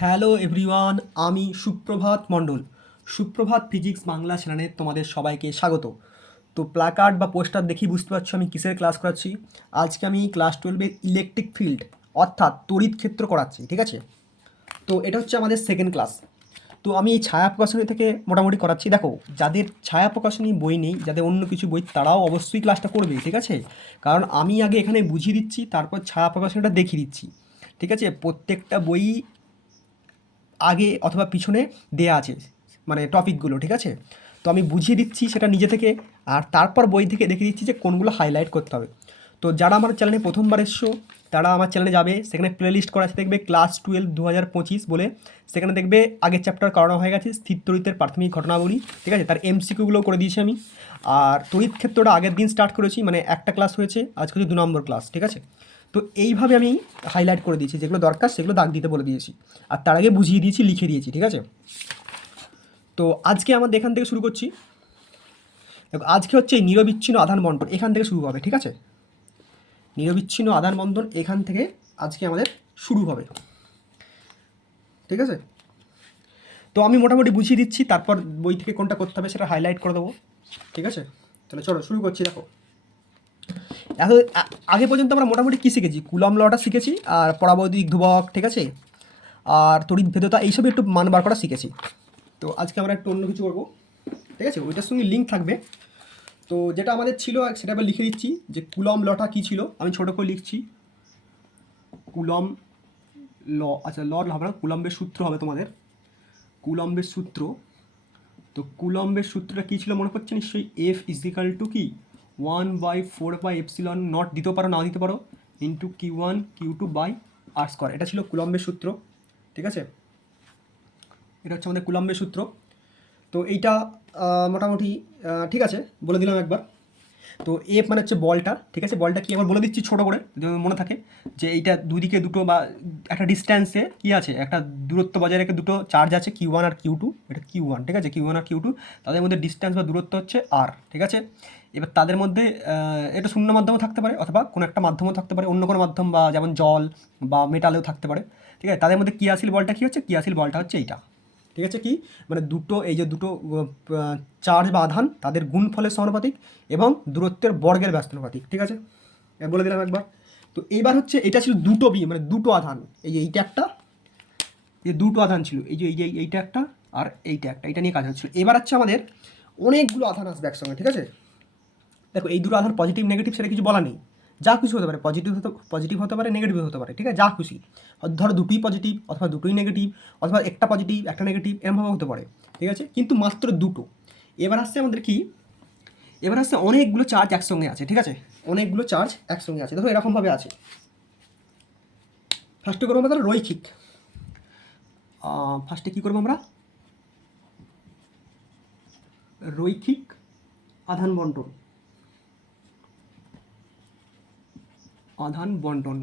Hello everyone, আমি সুপ্রভাত মণ্ডল। সুপ্রভাত ফিজিক্স বাংলা চ্যানেলে তোমাদের সবাইকে স্বাগত। তো প্ল্যাকার্ড বা পোস্টার দেখেই বুঝতে পারছো আমি কিসের ক্লাস করাচ্ছি। আজকে আমি ক্লাস 12-এর ইলেকট্রিক ফিল্ড অর্থাৎ তড়িৎ ক্ষেত্র করাচ্ছি, ঠিক আছে। তো এটা হচ্ছে আমাদের সেকেন্ড ক্লাস। তো আমি এই ছায়া প্রকাশনী থেকে মোটামুটি করাচ্ছি। দেখো, যাদের ছায়া প্রকাশনী বই নেই, যাদের অন্য কিছু বই, তারাও অবশ্যই ক্লাসটা করবে, ঠিক আছে। কারণ আমি আগে এখানে বুঝিয়ে দিচ্ছি, তারপর ছায়া প্রকাশনীটা দেখিয়ে দিচ্ছি, ঠিক আছে। প্রত্যেকটা বই আগে অথবা পিছনে দেয়া আছে, মানে টপিকগুলো, ঠিক আছে। তো আমি বুঝিয়ে দিচ্ছি সেটা নিজে থেকে, আর তারপর বই থেকে দেখিয়ে দিচ্ছি যে কোনগুলো হাইলাইট করতে হবে। তো যারা আমার চ্যানেলে প্রথমবার এসছো, তারা আমার চ্যানেলে যাবে, সেখানে প্লে লিস্ট করা আছে, দেখবে ক্লাস 12 2025 বলে। সেখানে দেখবে আগের চ্যাপ্টার করানো হয়ে গেছে, স্থির তড়িতের প্রাথমিক ঘটনাবলী, ঠিক আছে। তার এমসিকিউগুলো করে দিয়েছি আমি। আর তড়িৎ ক্ষেত্রটা আগের দিন স্টার্ট করেছি, মানে একটা ক্লাস হয়েছে, আজকে হচ্ছে 2 নম্বর ক্লাস, ঠিক আছে। তো এইভাবে আমি হাইলাইট করে দিয়েছি, যেগুলো দরকার সেগুলো দাগ দিতে বলে দিয়েছি, আর তার আগে বুঝিয়ে দিয়েছি, লিখে দিয়েছি, ঠিক আছে। তো আজকে আমাদের এখান থেকে শুরু করছি। দেখো, আজকে হচ্ছে এই নিরবিচ্ছিন্ন আধান বন্টন, এখান থেকে শুরু হবে, ঠিক আছে। নিরবিচ্ছিন্ন আধান বন্টন এখান থেকে আজকে আমাদের শুরু হবে, ঠিক আছে। তো আমি মোটামুটি বুঝিয়ে দিচ্ছি, তারপর বই থেকে কোনটা করতে হবে সেটা হাইলাইট করে দেবো, ঠিক আছে। তাহলে চলো শুরু করছি। দেখো, এত আগে পর্যন্ত আমরা মোটামুটি কী শিখেছি, কুলম লটা শিখেছি, আর পরাবৈদ্যুতিক ধ্রুবক, ঠিক আছে, আর তড়িৎ ভেদ্যতা, এইসব একটু মান বার করা শিখেছি। তো আজকে আমরা একটু অন্য কিছু করবো, ঠিক আছে। ওইটার সঙ্গে লিঙ্ক থাকবে। তো যেটা আমাদের ছিল সেটা আবার লিখে দিচ্ছি, যে কুলম লটা কী ছিল, আমি ছোটো করে লিখছি। কুলম ল, আচ্ছা ল হবে না, কুলম্বের সূত্র হবে তোমাদের, কুলম্বের সূত্র। তো কুলম্বের সূত্রটা কী ছিল মনে পড়ছে নিশ্চয়ই, এফ ইজিক্যাল টু কি 1/4 নট দিতেও পারো, না দিতে পারো, ইন্টু Q1 Q2/r², এটা ছিল কুলম্বের সূত্র, ঠিক আছে। এটা হচ্ছে আমাদের কুলম্বের সূত্র। তো এইটা মোটামুটি ঠিক আছে, বলে দিলাম একবার। তো এফ মানে হচ্ছে বলটা, ঠিক আছে। বলটা কি আবার বলে দিচ্ছি ছোটো করে, যদি মনে থাকে, যে এইটা দুদিকে দুটো বা একটা ডিস্ট্যান্সে কী আছে, একটা দূরত্ব বজায় রেখে দুটো চার্জ আছে, Q1 আর Q2, এটা Q1, ঠিক আছে, Q1 আর Q2, তাদের মধ্যে ডিস্ট্যান্স বা দূরত্ব হচ্ছে R, ঠিক আছে। এবার তাদের মধ্যে এটা শূন্য মাধ্যমও থাকতে পারে, অথবা কোনো একটা মাধ্যমও থাকতে পারে, অন্য কোনো মাধ্যম, বা যেমন জল বা মেটালেও থাকতে পারে, ঠিক আছে। তাদের মধ্যে ক্রিয়াশীল বলটা কী হচ্ছে, ক্রিয়াশীল বলটা হচ্ছে এইটা, ঠিক আছে। কি মানে দুটো, এই যে দুটো চার্জ বা আধান, তাদের গুণফলের সমানুপাতিক এবং দূরত্বের বর্গের ব্যস্তানুপাতিক, ঠিক আছে। বলে দিলাম একবার। তো এইবার হচ্ছে এটা ছিল দুটো বি, মানে দুটো আধান, এই যে এইটা একটা, এই দুটো আধান ছিল, এই যে এইটা একটা আর এইটা একটা, এটা নিয়ে কাজ হচ্ছিল। এবার হচ্ছে আমাদের অনেকগুলো আধান আসবে একসঙ্গে, ঠিক আছে। দেখো, এই দুটো আধান পজিটিভ নেগেটিভ সেটা কিছু বলা নেই, যা খুশি হতে পারে, পজিটিভ হতে পারে, নেগেটিভ হতে পারে, ঠিক আছে, যা খুশি। ধরো দুটোই পজিটিভ অথবা দুটোই নেগেটিভ, অথবা একটা পজিটিভ একটা নেগেটিভ, এরমভাবে হতে পারে, ঠিক আছে, কিন্তু মাত্র দুটো। এবার আসছে আমাদের কি, এবার আসছে অনেকগুলো চার্জ একসঙ্গে আছে, ঠিক আছে, অনেকগুলো চার্জ একসঙ্গে আছে। দেখো এরকমভাবে আছে। ফার্স্টে করবো আমরা রৈখিক, ফার্স্টে কী করবো আমরা, রৈখিক আধান বন্টন, আধান বন্টন,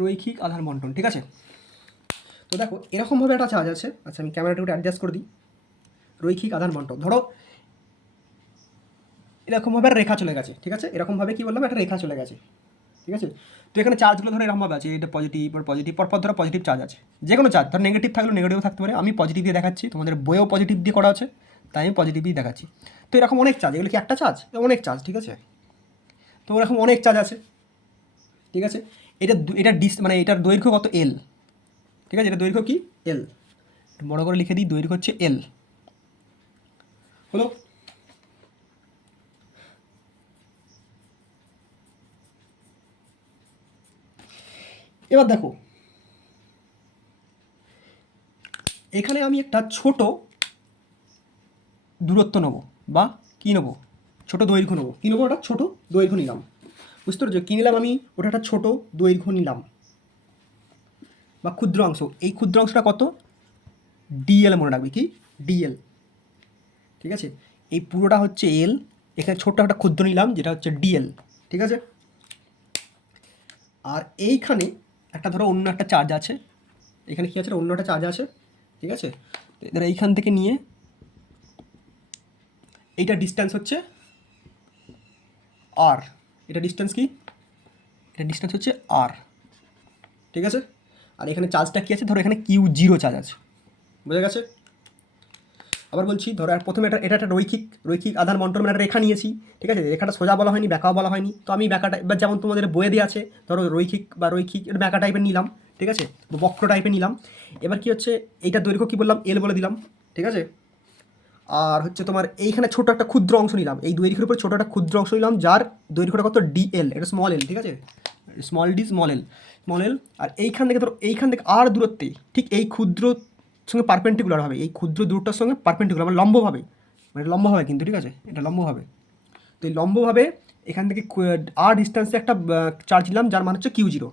রৈখিক আধান বন্টন, ঠিক আছে। তো দেখো এরকমভাবে একটা চার্জ আছে, আচ্ছা আমি ক্যামেরাটা একটু অ্যাডজাস্ট করে দিই। রৈখিক আধান বন্টন, ধরো এরকমভাবে একটা রেখা চলে গেছে, ঠিক আছে, এরকমভাবে কী বললাম, একটা রেখা চলে গেছে, ঠিক আছে। তো এখানে চার্জগুলো ধরো এরকমভাবে আছে, এটা পজিটিভ আর পজিটিভ, পরপর ধরো পজিটিভ চার্জ আছে, যে কোনো চার্জ, ধরো নেগেটিভ থাকলেও নেগেটিভও থাকতে পারে। আমি পজিটিভ দিয়ে দেখাচ্ছি, তোমাদের বইয়েও পজিটিভ দিয়ে করা আছে, তাই আমি পজিটিভ দিয়ে দেখাচ্ছি। তো এরকম অনেক চার্জ, এগুলো কি একটা চার্জ, অনেক চার্জ, ঠিক আছে। তো এরকম অনেক চার্জ আছে, ঠিক আছে। এটা মানে এটার দৈর্ঘ্য কত, এল, ঠিক আছে, এটা দৈর্ঘ্য কি এল, বড় করে লিখে দিই, দৈর্ঘ্য হচ্ছে এল, হলো। এবার দেখো, এখানে আমি একটা ছোট দূরত্ব নেবো, বা কী নেবো, ছোট দৈর্ঘ্য নেবো, কী নেবো, ওটা ছোট দৈর্ঘ্য নিলাম, বুঝতে পারছো, কী নিলাম আমি, ওটা একটা ছোট দৈর্ঘ্য নিলাম, বা ক্ষুদ্র অংশ। এই ক্ষুদ্র অংশটা কত, ডিএল মনে রাখবে, কি ডিএল, ঠিক আছে। এই পুরোটা হচ্ছে এল, এখানে ছোট্ট একটা ক্ষুদ্র নিলাম যেটা হচ্ছে ডিএল, ঠিক আছে। আর এইখানে একটা ধরো অন্য একটা চার্জ আছে, এখানে কী আছে, অন্য একটা চার্জ আছে, ঠিক আছে। তো এবার এইখান থেকে নিয়ে এইটা ডিস্ট্যান্স হচ্ছে আর, এটা ডিস্ট্যান্স কি, এটা ডিস্ট্যান্স হচ্ছে আর, ঠিক আছে। আর এখানে চার্জটা কী আছে, ধরো এখানে Q0 চার্জ আছে, বোঝা গেছে? আবার বলছি, ধরো আর প্রথমে এটা একটা রৈখিক আধান বন্টন, মানে একটা রেখা নিয়েছি, ঠিক আছে? রেখাটা সোজা বলা হয়নি, ব্যাকাও বলা হয়নি, তো আমি ব্যাকাটা এবার যেমন তোমাদের বইয়ে দিয়ে আছে, ধরো রৈখিক এটা ব্যাকা টাইপের নিলাম, ঠিক আছে, বক্র টাইপের নিলাম। এবার কি হচ্ছে, এইটা দৈর্ঘ্য কী বললাম, এল বলে দিলাম, ঠিক আছে? আর হচ্ছে তোমার এইখানে ছোটো একটা ক্ষুদ্র অংশ নিলাম, এই দৈর্ঘ্যের উপর ছোটো একটা ক্ষুদ্র অংশ নিলাম, যার দৈর্ঘ্যটা কত, DL, এটা স্মল এল, ঠিক আছে, স্মল এল। আর এইখান থেকে ধরো এইখান থেকে আর দূরত্বে ঠিক এই ক্ষুদ্র সঙ্গে পারপেন্ডিকুলার হবে, এই ক্ষুদ্র দূরটার সঙ্গে পারপেন্ডিকুলার, মানে লম্বভাবে, মানে লম্বভাবে কিন্তু, ঠিক আছে, এটা লম্বভাবে। তো এই লম্বভাবে এখান থেকে আর ডিস্টেন্সে একটা চার্জ নিলাম, যার মান হচ্ছে Q0,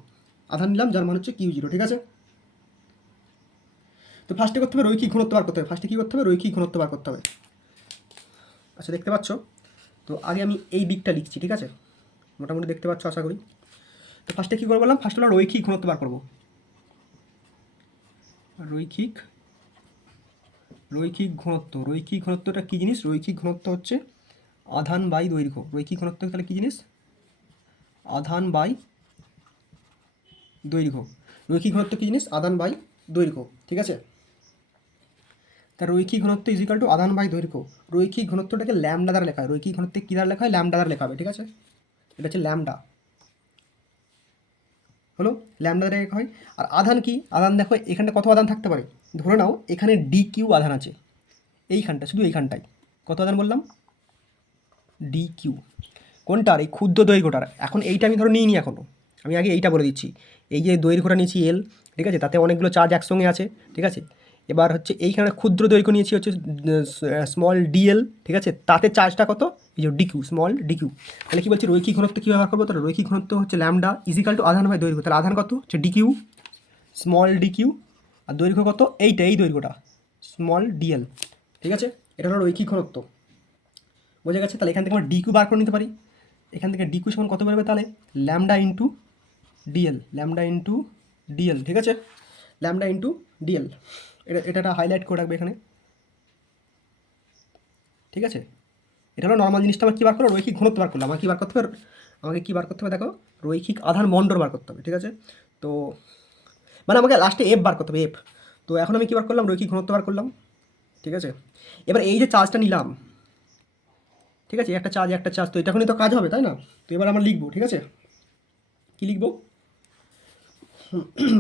আধান নিলাম যার মান হচ্ছে Q0, ঠিক আছে? তো ফার্স্টে করতে হবে রৈখিক ঘনত্ব বার করতে হবে, ফার্স্টে কী করতে হবে, রৈখিক ঘনত্ব বার করতে হবে। আচ্ছা, দেখতে পাচ্ছ? তো আগে আমি এই দিকটা লিখছি, ঠিক আছে, মোটামুটি দেখতে পাচ্ছ আশা করি। তো ফার্স্টে কী করে বললাম, ফার্স্ট হলো রৈখিক ঘনত্ব বার করবো। রৈখিক ঘনত্বটা কী জিনিস, রৈখিক ঘনত্ব হচ্ছে আধান বাই দৈর্ঘ্য। রৈখিক ঘনত্ব তাহলে কী জিনিস, আধান বাই দৈর্ঘ্য। রৈখিক ঘনত্ব কী জিনিস, আধান বাই দৈর্ঘ্য, ঠিক আছে? তা রৈখিক ঘনত্ব ইজিক্যাল টু আধান বাই দৈর্ঘ্য। রৈখিক ঘনত্বটাকে ল্যামডা দ্বারা লেখা হয়, রৈখিক ঘনত্বে কী দ্বারা লেখা হয়, ল্যামডা দ্বারা লেখা হবে, ঠিক আছে? এটা হচ্ছে ল্যামডা, হলো ল্যামডা দ্বারা লেখা হয়। আর আধান কি, আধান দেখো এখানটা কত আধান থাকতে পারে, ধরে নাও এখানে DQ আধান আছে, এইখানটা, শুধু এইখানটায় কত আধান বললাম, DQ। কোনটার, এই ক্ষুদ্র দৈর্ঘ্যটার। এখন এইটা আমি ধরো নিইনি এখনও, আমি আগে এইটা বলে দিচ্ছি। এই যে দৈর্ঘ্যটা নিয়েছি L, ঠিক আছে, তাতে অনেকগুলো চার্জ একসঙ্গে আছে, ঠিক আছে? এবার হচ্ছে এইখানে ক্ষুদ্র দৈর্ঘ্য নিয়েছি হচ্ছে স্মল DL, ঠিক আছে, তাতে চার্জটা কত, এই যে DQ, স্মল DQ। তাহলে কী বলছি, রৈখিক ঘনত্ব কী ব্যবহার করবো, তাহলে রৈখিক ঘনত্ব হচ্ছে ল্যামডা ইজিক্যাল টু আধান বাই দৈর্ঘ্য। তাহলে আধান কত হচ্ছে DQ, স্মল DQ, আর দৈর্ঘ্য কত, এইটা, এই দৈর্ঘ্যটা স্মল DL, ঠিক আছে? এটা হলো রৈখিক ঘনত্ব, বোঝা গেছে? তাহলে এখান থেকে আমরা DQ বার করে নিতে পারি। এখান থেকে DQ সমান কত বেরোবে, তাহলে ল্যামডা ইন্টু ডিএল, ঠিক আছে, ল্যামডা ইন্টু ডিএল। এটা হাইলাইট করে রাখবে এখানে, ঠিক আছে? এটা হলো নর্মাল জিনিসটা। আমার কী বার করবো, রৈখিক ঘনত্ব বার করলাম। আমাকে কী বার করতে হবে, দেখো, রৈখিক আধান বন্টন বার করতে হবে, ঠিক আছে? তো মানে আমাকে লাস্টে F বার করতে হবে, F। তো এখন আমি কী বার করলাম, রৈখিক ঘনত্ব বার করলাম, ঠিক আছে? এবার এই যে চার্জটা নিলাম, ঠিক আছে, একটা চার্জ, তো এটা এখনই তো কাজ হবে, তাই না? তো এবার আমরা লিখবো, ঠিক আছে, কী লিখবো,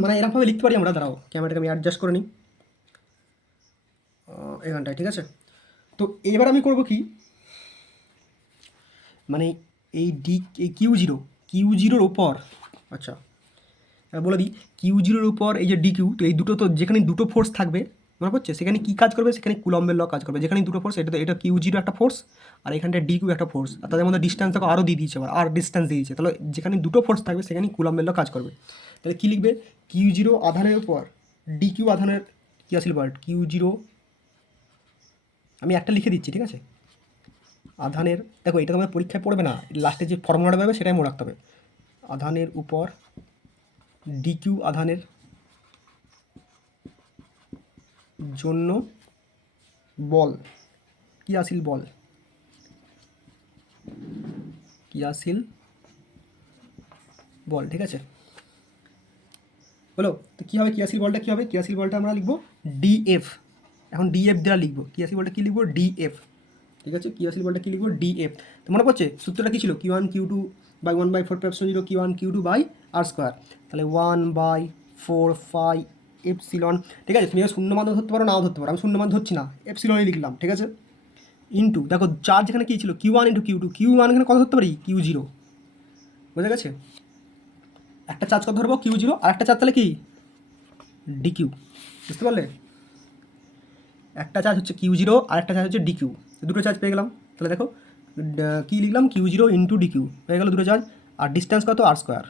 মানে এরকমভাবে লিখতে পারি আমরা, দাঁড়াও ক্যামেরাটাকে আমি অ্যাডজাস্ট করে নিই এখানটায়, ঠিক আছে? তো এবার আমি করব কি, মানে এই কিউ জিরোর উপর, আচ্ছা বলে দিই, Q0 উপর এই যে DQ, তো এই দুটো, তো যেখানে দুটো ফোর্স থাকবে মনে পড়ছে, সেখানে কী কাজ করবে, সেখানে কুলম্বের ল কাজ করবে। যেখানে দুটো ফোর্স, এটা Q0 একটা ফোর্স, আর এখানটায় DQ একটা ফোর্স, আর তাদের মধ্যে ডিস্টেন্স আরও দিয়ে দিয়েছে, আর ডিস্টেন্স দিয়ে দিয়েছে। তাহলে যেখানে দুটো ফোর্স থাকবে সেখানে কুলম্বের ল কাজ করবে। তাহলে কী লিখবে, Q0 আধানের উপর DQ আধানের কী আসলে বল, Q0, আমি একটা লিখে দিচ্ছি, ঠিক আছে, আধানের, দেখো এটা তোমার পরীক্ষায় পড়বে না, লাস্টে যে ফর্মুলাটা পাবে সেটাই মনে রাখতে হবে। আধানের উপর DQ আধানের জন্য বল, ক্রিয়াশীল বল, ঠিক আছে, বলো তো কী হবে, ক্রিয়াশীল বলটা কী হবে, ক্রিয়াশীল বলটা আমরা লিখবো DF। এখন DF দ্বারা লিখবো, ক্রিয়াশীল বলটা কী লিখবো, DF, ঠিক আছে, ক্রিয়াশীল বলটা কী লিখবো, DF। তো মনে পড়ছে সূত্রটা কী ছিল, Q1 Q2 by 1/4 Q1 Q2 by R square. তাহলে 1/4 এপসিলন, ঠিক আছে? তুমি শূন্য মান ধরতে পারো, নাও ধরতে পারো, আমি শূন্য মান ধরছি না, এপসিলনই লিখলাম, ঠিক আছে, ইন্টু, দেখো চার্জ এখানে কী ছিল, Q1 ইন্টু Q2, Q1 এখানে কত ধরতে পারি, Q0, বোঝা গেছে? একটা চার্জ কত ধরবো, Q0, আর একটা চার্জ তাহলে কি DQ, বুঝতে পারলে? একটা চার্জ হচ্ছে Q0 আর একটা চার্জ হচ্ছে DQ, দুটো চার্জ পেয়ে গেলাম। তাহলে দেখো কী লিখলাম, Q0 ইন্টু DQ হয়ে গেল দুটো চার্জ, আর ডিস্টেন্স কত, R স্কোয়ার।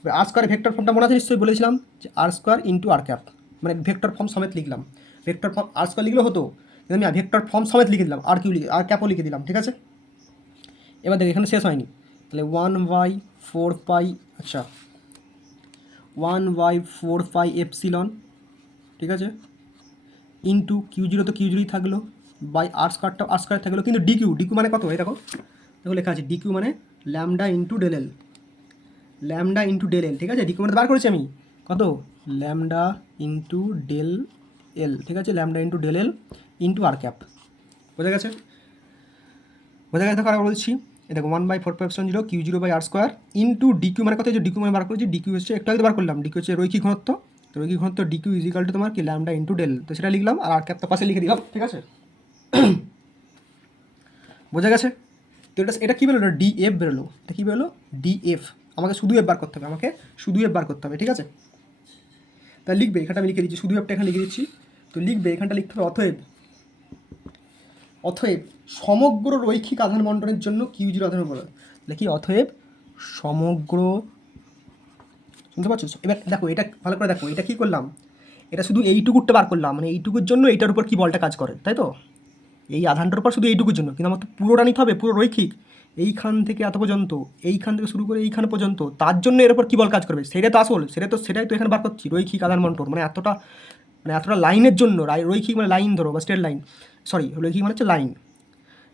এবার R স্কোয়ার ভেক্টর ফর্মটা মনে আছে নিশ্চয়ই, বলেছিলাম যে R square into R cap, মানে ভেক্টর ফর্ম সমেত লিখলাম। ভেক্টর ফর্ম R স্কোয়ার লিখলেও হতো, কিন্তু আমি ভেক্টর ফর্ম সমেত লিখে দিলাম, আর ক্যাপও লিখে দিলাম, ঠিক আছে? এবার দেখো এখানে শেষ হয়নি, তাহলে 1/4 আচ্ছা 1/4 এপসিলন, ঠিক আছে, ইন্টু Q0 তো Q0ই থাকলো, বাই R স্কোয়ার থাকলো, কিন্তু DQ মানে কত, এই দেখো লেখা আছে DQ মানে ল্যামডা ইন্টু ডেল এল, ঠিক আছে? DQ মানে বার করেছি আমি কত, ল্যামডা ইন্টু ডেল এল, ঠিক আছে, lambda into del L into R cap. বোঝা গেছে? বোঝা গেছে? কারণ বলছি এ দেখো 1/4πε0 Q0/r² ইন্টু ডিকিউ মানে কত, যে ডিকিউ মানে বার করেছি, ডিকিউ হচ্ছে একটু আগে বার করলাম, ডিকিউ হচ্ছে রৈখিক ঘনত্ব। তো রৈখিক ঘনত্ব ডিকিউ ইজিক্যাল টু তোমার কি ল্যামডা ইন্টু ডেল, তো সেটা লিখলাম, আর ক্যাপ তো পাশে লিখে দিলাম, ঠিক আছে। বোঝা গেছে? তো এটা কী বেরোলো? ডিএফ বেরোলো। এটা কী বেরোলো? ডিএফ। আমাকে শুধু এফ বার করতে হবে, আমাকে শুধু এফ বার করতে হবে, ঠিক আছে। তাই লিখবে, এখানটা আমি লিখে দিচ্ছি, শুধু এফটা এখানে লিখে দিচ্ছি। তো লিখবে, এখানটা লিখতে হবে অতএব সমগ্র রৈখিক আধান বণ্টনের জন্য Q0 আধান বলা, কি অতএব সমগ্র, শুনতে পাচ্ছ? এবার দেখো এটা ভালো করে দেখো, এটা কী করলাম, এটা শুধু এইটুকুটা বার করলাম, মানে এইটুকুর জন্য এইটার উপর কী বলটা কাজ করে, তাই তো, এই আধানটার উপর শুধু এইটুকুর জন্য, কিন্তু আমার তো পুরোটা নিতে হবে, পুরো রৈখিক, এইখান থেকে এত পর্যন্ত, এইখান থেকে শুরু করে এইখান পর্যন্ত, তার জন্য এর উপর কী বল কাজ করবে, সেটাই তো আসল, সেটাই তো এখানে বার করছি, রৈখিক আধান বণ্টন, মানে এতটা লাইনের জন্য, রৈখিক মানে লাইন ধরো বা স্ট্রেট লাইন, সরি রৈখিক মানে হচ্ছে লাইন,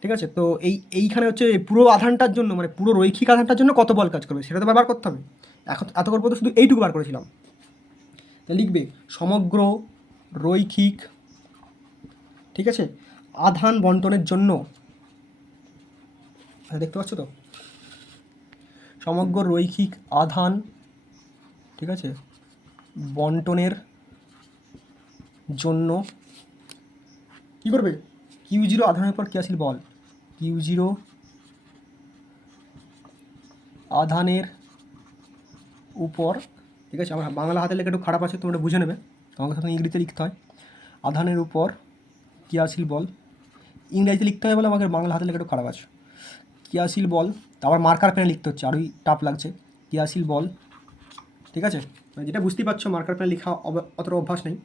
ঠিক আছে। তো এইখানে হচ্ছে পুরো আধানটার জন্য, মানে পুরো রৈখিক আধানটার জন্য কত বল কাজ করবে সেটা তো বার করতে হবে। এখন এতক্ষণ পর্যন্ত শুধু এইটুকু বার করেছিলাম। লিখবে সমগ্র রৈখিক, ঠিক আছে, আধান বণ্টনের জন্য, দেখতে পাচ্ছ তো, সমগ্র রৈখিক আধান, ঠিক আছে, বণ্টনের জন্য কী করবে? Q0 আধানের উপর ক্রিয়াশীল বল, Q0 আধানের উপর, ঠিক আছে, আমার বাংলা হাতের লেখা একটু খারাপ আছে, তোমরা বুঝে নেবে, তোমাকে সাথে ইংরেজিতে লিখতে হয়, আধানের উপর ক্রিয়াশীল বল, ইংরেজিতে লিখতে হয় বলে আমাকে বাংলা হাতের লেখা একটু খারাপ আছে, ক্রিয়াশীল বল, আবার মার্কার পেনে লিখতে হচ্ছে, আরোই টাফ লাগছে, ক্রিয়াশীল বল, ঠিক আছে, যেটা বুঝতেই পারছো, মার্কার পেনে লেখা অতটা অভ্যাস নেই,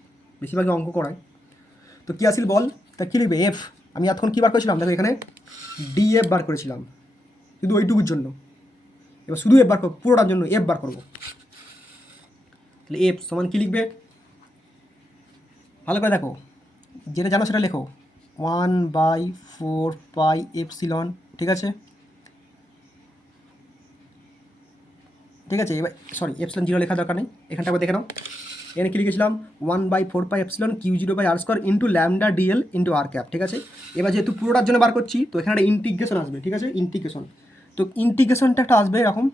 বেশিরভাগই অঙ্ক করায়। তো ক্রিয়াশীল বল, তা কী লিখবে? এফ। আমি এতক্ষণ কী বার করেছিলাম, দেখো এখানে ডিএফ বার করেছিলাম শুধু ওইটুকুর জন্য, এবার শুধু এফ বার করবো, পুরোটার জন্য এফ বার করবো। তাহলে এফ সমান কী লিখবে? ভালো করে দেখো, যেটা জানো সেটা লেখো, 1/4πε, ঠিক আছে, ঠিক আছে। এবার সরি, এপসিলন 0 লেখা দরকার নেই, এখানটা আবার দেখে নাও, এখানে কী লিখেছিলাম? 1/4πε Q0/r² into lambda DL into R cap, ঠিক আছে। এবার যেহেতু পুরোটার জন্য বার করছি, তো এখানে একটা ইন্টিগ্রেশন আসবে, ঠিক আছে, ইন্টিগ্রেশন। তো ইন্টিগ্রেশনটা একটা আসবে এরকম,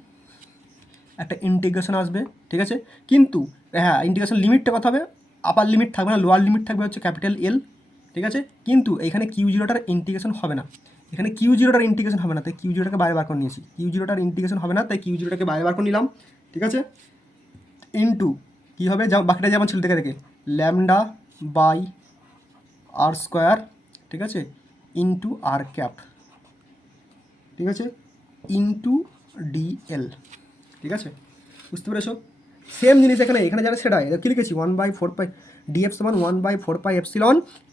একটা ইন্টিগ্রেশন আসবে, ঠিক আছে, কিন্তু হ্যাঁ, ইন্টিগ্রেশন লিমিটটা কত হবে? আপার লিমিট থাকবে না, লোয়ার লিমিট থাকবে হচ্ছে ক্যাপিটাল এল, ঠিক আছে। কিন্তু এখানে Q0টার ইন্টিগ্রেশন হবে না, এখানে Q0টার ইন্টিগ্রেশন হবে না, তাই Q0টাকে বাইরে বার করে নিয়েছি, Q0টার ইন্টিগ্রেশন হবে না, তাই Q0টাকে বাইরে বার করে নিলাম, ঠিক আছে। ইন্টু কী হবে, যা বাকিটা যেমন ছিল দেখে ল্যামডা বাই r², ঠিক আছে, ইন্টু আর ক্যাপ, ঠিক আছে, ইন্টু ডিএল, ঠিক আছে, বুঝতে পেরেছো? সেম জিনিস এখানে যারা সেটাই কী লিখেছি, 1/4π ডিএফ সমান 1/4πε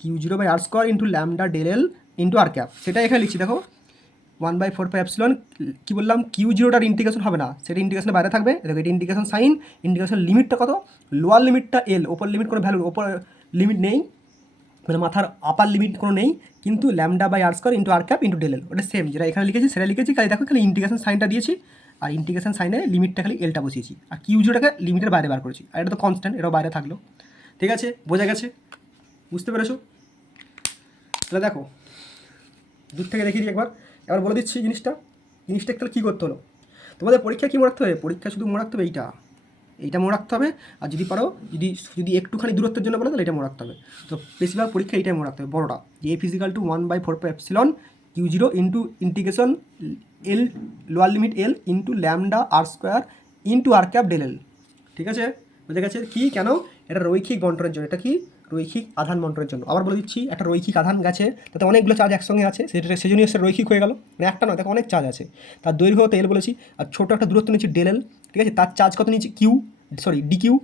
Q0/r² into lambda del L into R cap, সেটা এখানে লিখছি, দেখো 1/4πε, কী বললাম, Q0টার ইন্টিগ্রেশন হবে না, সেটা ইন্টিগ্রেশনের বাইরে থাকবে, দেখো এটা ইন্টিগ্রেশন সাইন, ইন্টিগ্রেশন লিমিটটা কত, লোয়ার লিমিটটা এল, ওপর লিমিট কোনো ভ্যালু, ওপর লিমিট নেই, মানে মাথার আপার লিমিট কোনো নেই, কিন্তু λ/r² into R cap into del এল, ওটা সেম যেটা এখানে লিখেছি সেটা লিখেছি, খালি দেখো খালি ইন্টিগ্রেশন সাইনটা দিয়েছি, আর ইন্টিগ্রেশন সাইনে লিমিটটা খালি এলটা বসিয়েছি, আর Q0টাকে লিমিটের বাইরে বার করেছি, আর এটা তো কনস্ট্যান্ট, এটাও বাইরে থাকলো, ঠিক আছে, বোঝা গেছে? বুঝতে পেরেছো? তাহলে দেখো দূর থেকে দেখিয়ে দিই একবার, এবার বলে দিচ্ছি জিনিসটা তাহলে কী করতে হলো। তোমাদের পরীক্ষা কী মনে রাখতে হবে? পরীক্ষা শুধু মনে রাখতে হবে এইটা মনে রাখতে হবে, আর যদি পারো, যদি একটুখানি দূরত্বের জন্য বলে তাহলে এটা মনে রাখতে হবে। তো বেশিরভাগ পরীক্ষা এইটাই মনে রাখতে হবে, বড়োটা, যে F is equal to 1/4πε Q0 into integration L, lower limit L into lambda r² into R cap del L, ঠিক আছে, বোঝা গেছে? কি কেন? এটা রৈখিক বণ্টনের জন্য, এটা কি রৈখিক আধান বণ্টনের জন্য। আবার বলে দিচ্ছি, একটা রৈখিক আধান গেছে, তাতে অনেকগুলো চার্জ একসঙ্গে আছে, সেজন্যই সেটা রৈখিক হয়ে গেল, মানে একটা নয়, দেখো অনেক চার্জ আছে, তার দৈর্ঘ্য হতে এল বলেছি, আর ছোটো একটা দূরত্ব নিচ্ছি ডেল এল, ঠিক আছে, তার চার্জ কত নিচ্ছি ডিকিউ,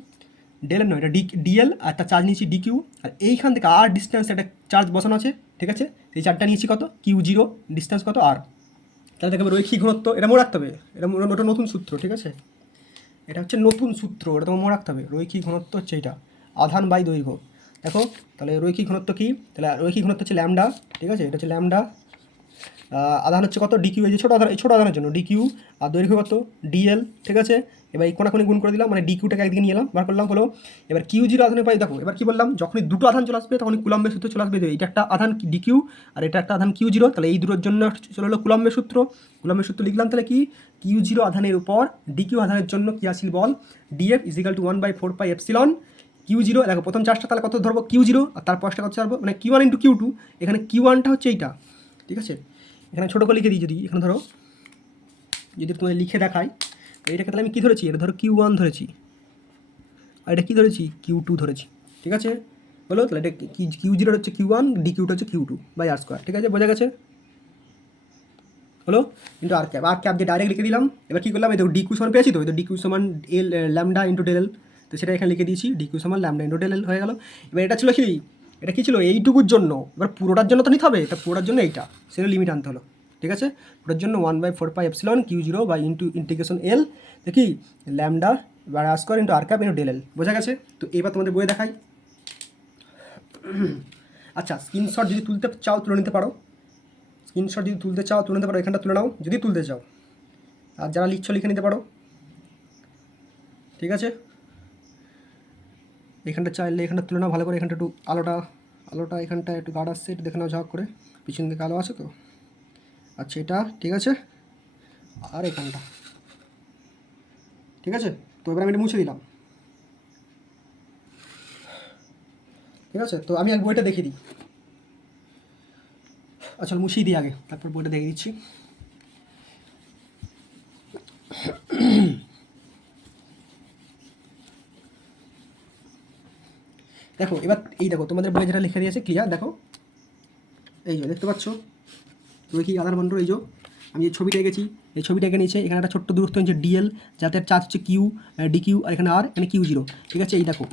ডেল এল নয়, এটা ডিএল, আর তার চার্জ নিচ্ছি ডিকিউ, আর এইখান থেকে আর ডিস্টেন্স একটা চার্জ বসানো আছে, ঠিক আছে, এই চার্জটা নিয়েছি কত, Q0, ডিস্টেন্স কত আর, তাহলে দেখবে রৈখিক ঘনত্ব, এটা মনে রাখতে হবে, ওটা নতুন সূত্র, ঠিক আছে, এটা হচ্ছে নতুন সূত্র, এটা তোমার মনে রাখতে হবে, রৈখিক ঘনত্ব হচ্ছে এইটা, আধান বাই দৈর্ঘ্য। দেখো তাহলে রৈখিক ঘনত্ব কী, তাহলে রৈখিক ঘনত্ব হচ্ছে ল্যামডা, ঠিক আছে, এটা হচ্ছে ল্যামডা আধান হচ্ছে কত ডিকিউ, এই যে ছোটো আধান, এই ছোটো আধানের জন্য ডিকিউ, আর দৈর্ঘ্য কত ডিএল, ঠিক আছে। এবার এই কোনাকুনি গুণ করে দিলাম, মানে ডিকিউটাকে একদিকে নিয়ে এলাম, বার করলাম, হলো। এবার কিউ জিরো আধানের পাই দেখো, এবার কি বললাম, যখনই দুটো আধান চলে আসবে তখনই কুলম্বের সূত্র চলে আসবে। এটা একটা আধান ডিকিউ আর এটা একটা আধান কিউ জিরো, তাহলে এই দুটোর জন্য চলে হলো কুলম্বের সূত্র। কুলম্বের সূত্র লিখলাম, তাহলে কি কিউ জিরো আধানের উপর ডিকিউ আধানের জন্য কি আসিল বল, DF is equal to 1/4 pi epsilon Q zero. দেখো প্রথম চার্জটা তাহলে কত ধরবো কিউ জিরো, আর তার পাশটা কত ধরবো, মানে Q one into Q two. এখানে কিউ ওয়ানটা হচ্ছে এইটা, ঠিক আছে। এখানে ছোটো করে লিখে দিই, যদি এখানে ধরো, যদি তোমাদের লিখে দেখাই, এইটাকে তাহলে আমি কী ধরেছি, এটা ধরো কিউ ওয়ান ধরেছি, আর এটা কী ধরেছি কিউ টু ধরেছি, ঠিক আছে। বলো তাহলে এটা কিউ জিরো হচ্ছে কিউ ওয়ান, ডি কিউটা হচ্ছে Q two by R square, ঠিক আছে, বোঝা গেছে। হলো কিন্তু আর ক্যাপ দিয়ে ডাইরেক্ট লিখে দিলাম। এবার কী করলাম, এই দেখো ডিকিউ সমান পেয়েছি, তো এই তো ডিকিউ সমান এল ল্যামডা ইন্টু ডেল এল, তো সেটা এখানে লিখে দিয়েছি, ডিকিউ সমান ল্যামডা ইন্টু ডেল এল হয়ে গেল। এবার এটা ছিল কি, এটা কী ছিল এইটুকুর জন্য, এবার পুরোটার জন্য তো নিতে হবে, তা পুরোটার জন্য এইটা সেটা লিমিট আনতে হলো, ঠিক আছে। পুরোর জন্য 1/4 pi epsilon Q zero by integration L দেখি lambda by R square into R cap into del L, বোঝা গেছে। তো এবার তোমাদের বইয়ে দেখাই। আচ্ছা, স্ক্রিনশট যদি তুলতে চাও তুলে নিতে পারো, স্ক্রিনশট যদি তুলতে চাও তুলে নিতে পারো, এখানটা তুলে নাও যদি তুলতে চাও, আর যারা লিখছো লিখে নিতে পারো, ঠিক আছে। এখানটা চাইলে এখানটা তুলে নাও ভালো করে, এখানটা একটু আলোটা এখানটা একটু গাঢ় আসছে, একটু দেখে নাও ঝাঁক করে, পিছন দিকে আলো আছে তো, আচ্ছা এটা ঠিক আছে, আর এখানটা ঠিক আছে। তো এবার আমি এটা মুছে দিলাম, ঠিক আছে। তো আমি এক বইটা দেখিয়ে দিই, আচ্ছা মুছিয়ে দিই আগে, তারপর বইটা দেখে দিচ্ছি। দেখো এবার এই দেখো তোমাদের বইয়ে যেটা লিখে দিয়েছে ক্লিয়ার, দেখো এই যে দেখতে পাচ্ছ রৈখিক আধান বন্টন, এই যে আমি যে ছবিটা এঁকেছি, এই ছবিটা এঁকে নিয়েছে, এখানে একটা ছোট্ট দূরত্ব নিচ্ছে ডিএল, যাতে চার্জ হচ্ছে কিউ ডিকিউ, আর এখানে আর এখানে কিউ জিরো, ঠিক আছে। এই দেখো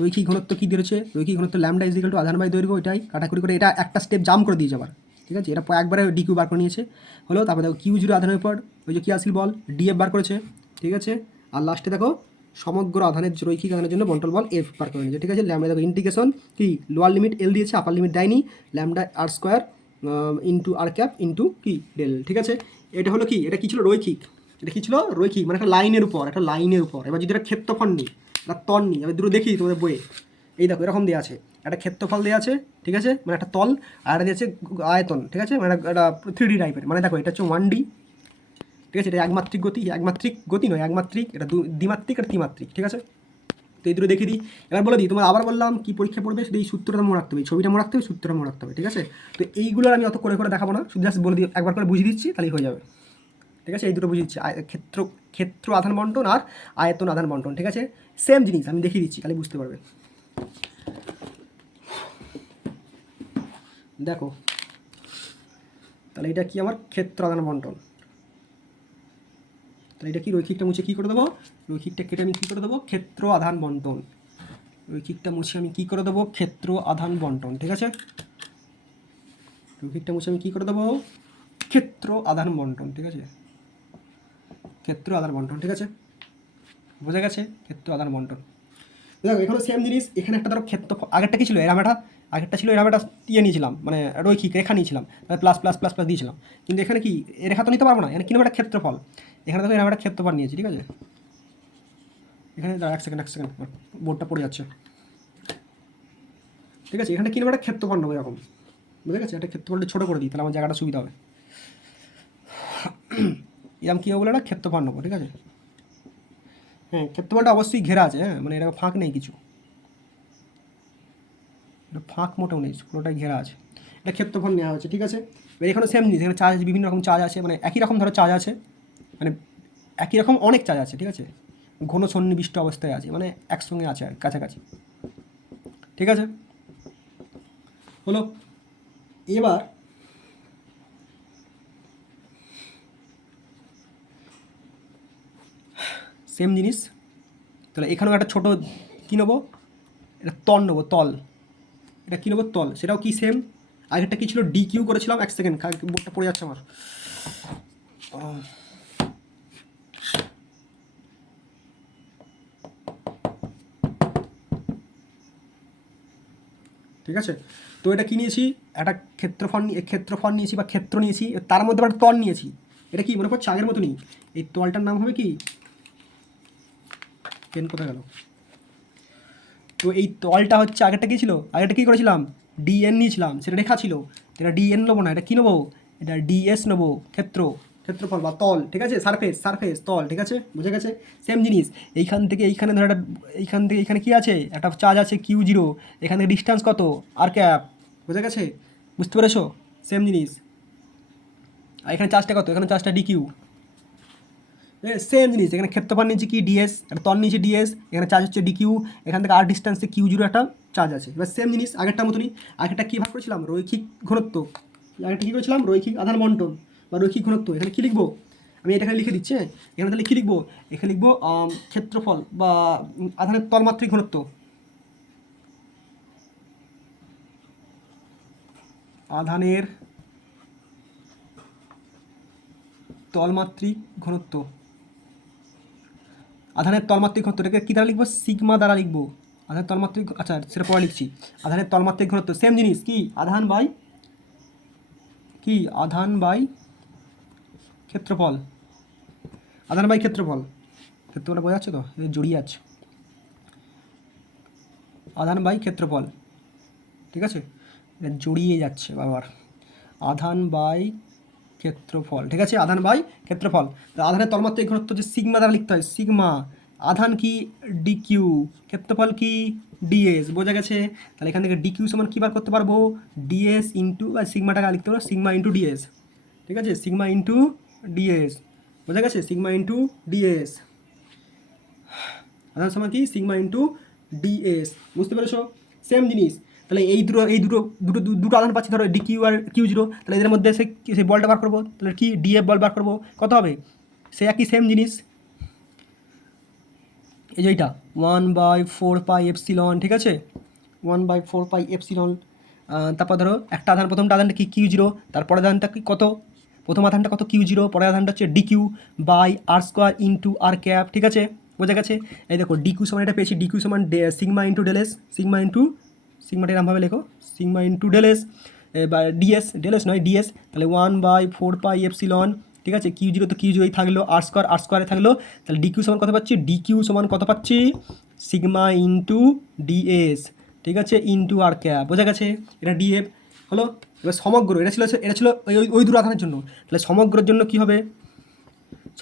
রৈখিক ঘনত্ব কী দিয়েছে, রৈখিক ঘনত্ব ল্যামডা ইজিক্যাল টু আধান বাই দৈর্ঘ্য, এটাই কাটাকুটি করে এটা একটা স্টেপ জাম্প করে দিয়ে যাবার, ঠিক আছে। এটা একবারে ডিকিউ বার করে নিয়েছে, হলো। তারপরে দেখো কিউ জিরো আধানের পর ওই যে কী আসিল বল ডিএফ বার করেছে, ঠিক আছে। আর লাস্টে দেখো সমগ্র আধানের রৈখিক আধানের জন্য বন্টন বল এফ বার করে নিয়েছে, ঠিক আছে। ল্যামডা দেখো ইন্টিগ্রেশন কি লোয়ার লিমিট এল দিয়েছে, আপার লিমিট দেয়নি, ল্যামডা আর square into R cap into কি ডেল, ঠিক আছে। এটা হলো কি, এটা কী ছিল রৈখিক, এটা কী ছিল রৈখিক, মানে একটা লাইনের উপর, একটা লাইনের উপর। এবার যদি এটা ক্ষেত্রফল নিই, এটা তল নিই, এবার দুটো দেখি তোমাদের বইয়ে, এই দেখো এরকম দেওয়া আছে, একটা ক্ষেত্রফল দেওয়া আছে, ঠিক আছে, মানে একটা তল, আর এটা দিয়েছে আয়তন, ঠিক আছে, মানে একটা 3D টাইপের, মানে দেখো এটা হচ্ছে 1D, ঠিক আছে। এটা একমাত্রিক গতি নয়, একমাত্রিক, এটা দ্বিমাত্রিক আর ত্রিমাত্রিক, ঠিক আছে। তো এই দুটো দেখে দিই। এবার বলে দিই, তোমার আবার বললাম কি পরীক্ষা পড়বে, শুধু এই সূত্রটা মনে রাখতে হবে, ছবিটা মনে রাখতে হবে, সূত্রটা মনে রাখতে হবে, ঠিক আছে। তো এইগুলো আমি অত করে দেখাবো না, শুধু জাস্ট বলে দিই, একবার করে বুঝিয়ে দিচ্ছি তাহলেই হয়ে যাবে, ঠিক আছে। এই দুটো বুঝিয়ে দিচ্ছি, ক্ষেত্র আধান বন্টন আর আয়তন আধান বন্টন, ঠিক আছে, সেম জিনিস আমি দেখিয়ে দিচ্ছি, তাহলে বুঝতে পারবে। দেখো তাহলে এটা কি আমার ক্ষেত্র আধান বন্টন, তাহলে এটা কি রৈখিকটা মুছে কী করে দেবো, রৈখিকটা কেটে আমি কী করে দেবো ক্ষেত্র আধান বন্টন, রৈখিকটা মুছে আমি কী করে দেবো ক্ষেত্র আধান বন্টন, ঠিক আছে। রৈখিকটা মুছে আমি কী করে দেবো ক্ষেত্র আধান বন্টন, ঠিক আছে, ক্ষেত্র আধান বন্টন, ঠিক আছে, বোঝা গেছে ক্ষেত্র আধান বন্টন। দেখো এখানে সেম জিনিস, এখানে একটা ধরো ক্ষেত্র, আগেরটা কি ছিল আগেরটা ছিল এরম একটা ইয়ে নিয়েছিলাম, মানে রৈখিক রেখা নিয়েছিলাম, প্লাস প্লাস প্লাস প্লাস দিয়েছিলাম, কিন্তু এখানে কি এ রেখা তো নিতে পারবো না, এখানে কিরকম একটা ক্ষেত্রফল, এখানে দেখো এরকম একটা ক্ষেত্রফল নিয়েছি, ঠিক আছে। এখানে এক সেকেন্ড বোর্ডটা পড়ে যাচ্ছে, ঠিক আছে। এখানে কিরকম একটা ক্ষেত্রফল নেবো এরকম, বুঝে গেছে, একটা ক্ষেত্রফলটা ছোটো করে দিই, তাহলে আমার জায়গাটা সুবিধা হবে। এরকম কী হবে বলে একটা ক্ষেত্রফল নেবো, ঠিক আছে। হ্যাঁ ক্ষেত্রফলটা অবশ্যই ঘেরা আছে, হ্যাঁ মানে এটা ফাঁক নেই কিছু, এটা ফাঁক মোটেও নেই, পুরোটাই ঘেরা আছে, এটা ক্ষেত্রফল নেওয়া হয়েছে, ঠিক আছে। এবার এখানে সেম জিনিস, এখানে চার্জ বিভিন্ন রকম চার্জ আছে, মানে একই রকম ধরো চার্জ আছে, মানে একই রকম অনেক চার্জ আছে, ঠিক আছে, ঘন সন্নিবিষ্ট অবস্থায় আছে, মানে একসঙ্গে আছে আর কাছাকাছি, ঠিক আছে, হলো। এবার সেম জিনিস, তাহলে এখানেও একটা ছোটো কী নেবো, এটা তল নেবো, তল, এটা কী নেবো তল, সেটাও কি সেম, আগেরটা কী ছিল ডি কিউ করেছিলাম, এক সেকেন্ড বোর্ডটা পড়ে যাচ্ছে আমার, ঠিক ঠিক আছে। তো এটা কী নিয়েছি, একটা ক্ষেত্রফল নিয়েছি বা ক্ষেত্র নিয়েছি, তার মধ্যে একটা তল নিয়েছি। এটা কি মনে করছে আগের মতনই, এই তলটার নাম হবে কি, পেন কোথায় গেল, তো এই তলটা হচ্ছে আগেরটা কী ছিল, আগেরটা কী করেছিলাম, ডিএন নিয়েছিলাম, সেটা রেখা ছিল, এটা ডিএন নেবো না, এটা কী নেবো, এটা ডিএস নেবো, ক্ষেত্রফল বা তল, ঠিক আছে, সারফেস তল, ঠিক আছে, বুঝে গেছে। সেম জিনিস, এইখান থেকে এইখানে ধর একটা, এইখান থেকে এইখানে কী আছে, একটা চার্জ আছে Q0, এখান থেকে ডিস্টেন্স কত আর ক্যাপ, বুঝে গেছে, বুঝতে পেরেছো, সেম জিনিস। আর এখানে চার্জটা কত, এখানে চার্জটা ডিকিউ, সেম জিনিস, এখানে ক্ষেত্রফল নিয়েছি কি ডিএস, একটা তল নিয়েছি ডিএস, এখানে চার্জ হচ্ছে ডিকিউ, এখান থেকে আর ডিস্টেন্সে Q0 একটা চার্জ আছে। এবার সেম জিনিস আগেরটার মতনই, আগেরটা কী ভাগ করেছিলাম, রৈখিক ঘনত্ব, আগেরটা কী করেছিলাম, রৈখিক আধান বন্টন বা রৈখিক ঘনত্ব। এখানে কী লিখবো, আমি এটা এখানে লিখে দিচ্ছি, এখানে তাহলে কী লিখবো, এখানে লিখবো ক্ষেত্রফল বা আধানের তলমাত্রিক ঘনত্ব, আধানের তলমাত্রিক ঘনত্ব, আধানের তলমাত্রিক ঘনত্বটাকে কী দ্বারা লিখবো, সিগমা দ্বারা লিখবো, আধানের তলমাত্রিক, আচ্ছা সেটা পরে লিখছি, আধানের তলমাত্রিক ঘনত্ব, সেম জিনিস কি আধান বাই ক্ষেত্রফল, আধান বাই ক্ষেত্রফলটা বোঝা যাচ্ছে তো, জড়িয়ে আছে, আধান বাই ক্ষেত্রফল, ঠিক আছে, এটা জড়িয়ে যাচ্ছে বারবার, আধান বাই ক্ষেত্রফল, ঠিক আছে, আধান বাই ক্ষেত্রফল। তো আধানের তলমাত্রিক ঘনত্ব যে সিগমা দ্বারা লিখতে হয়, সিগমা, আধান কি ডিকিউ, ক্ষেত্রফল কি ডিএস, বোঝা গেছে। তাহলে এখান থেকে ডিকিউ সমান কী বার করতে পারবো, ডিএস ইন্টু, আর সিগমাটাকে লিখতে পারবো সিগমা ইন্টু ডিএস, ঠিক আছে, সিগমা ইন্টু ডিএস, বোঝা গেছে, সিগমা ইন্টু ডিএস, আধান সমান কি সিগমা ইন্টু ডিএস, বুঝতে পেরেছো, সেম জিনিস। তাহলে দুটো আধান পাচ্ছি, ধরো ডিকিউ আর Q0, তাহলে এদের মধ্যে সেই বলটা বার করবো, তাহলে কি ডিএফ বল বার করবো, কত হবে, সে একই সেম জিনিস, এই যে এইটা 1/4πε, ঠিক আছে, 1/4πε। তারপর ধরো একটা আধান, প্রথমটা আধানটা কি Q0, তারপরে আধানটা কি কত, প্রথম আধানটা কত Q0, পরের আধানটা হচ্ছে DQ by R square into R cap, ঠিক আছে, বোঝা গেছে। এই দেখো ডিকিউ সমান এটা পেয়েছি, ডিকিউ সমান সিগমা ইন্টু ডেল এস, সিগমাটা এরমভাবে লেখো, সিগমা ইন্টু ডেল এস বা ডেল এস নয় ডিএস, তাহলে 1/4πε, ঠিক আছে, Q0 তো Q0ই থাকলো, আর স্কোয়ারে থাকলো, তাহলে ডিকিউ সমান কত পাচ্ছি, ডিকিউ সমান কত পাচ্ছি, সিগমা ইন্টু ডিএস, ঠিক আছে, ইন্টু আর ক্যাপ, বোঝা গেছে, এটা ডিএফ হলো। এবার সমগ্র, এটা ছিল ওই দুটো আধানের জন্য, তাহলে সমগ্রের জন্য কি হবে,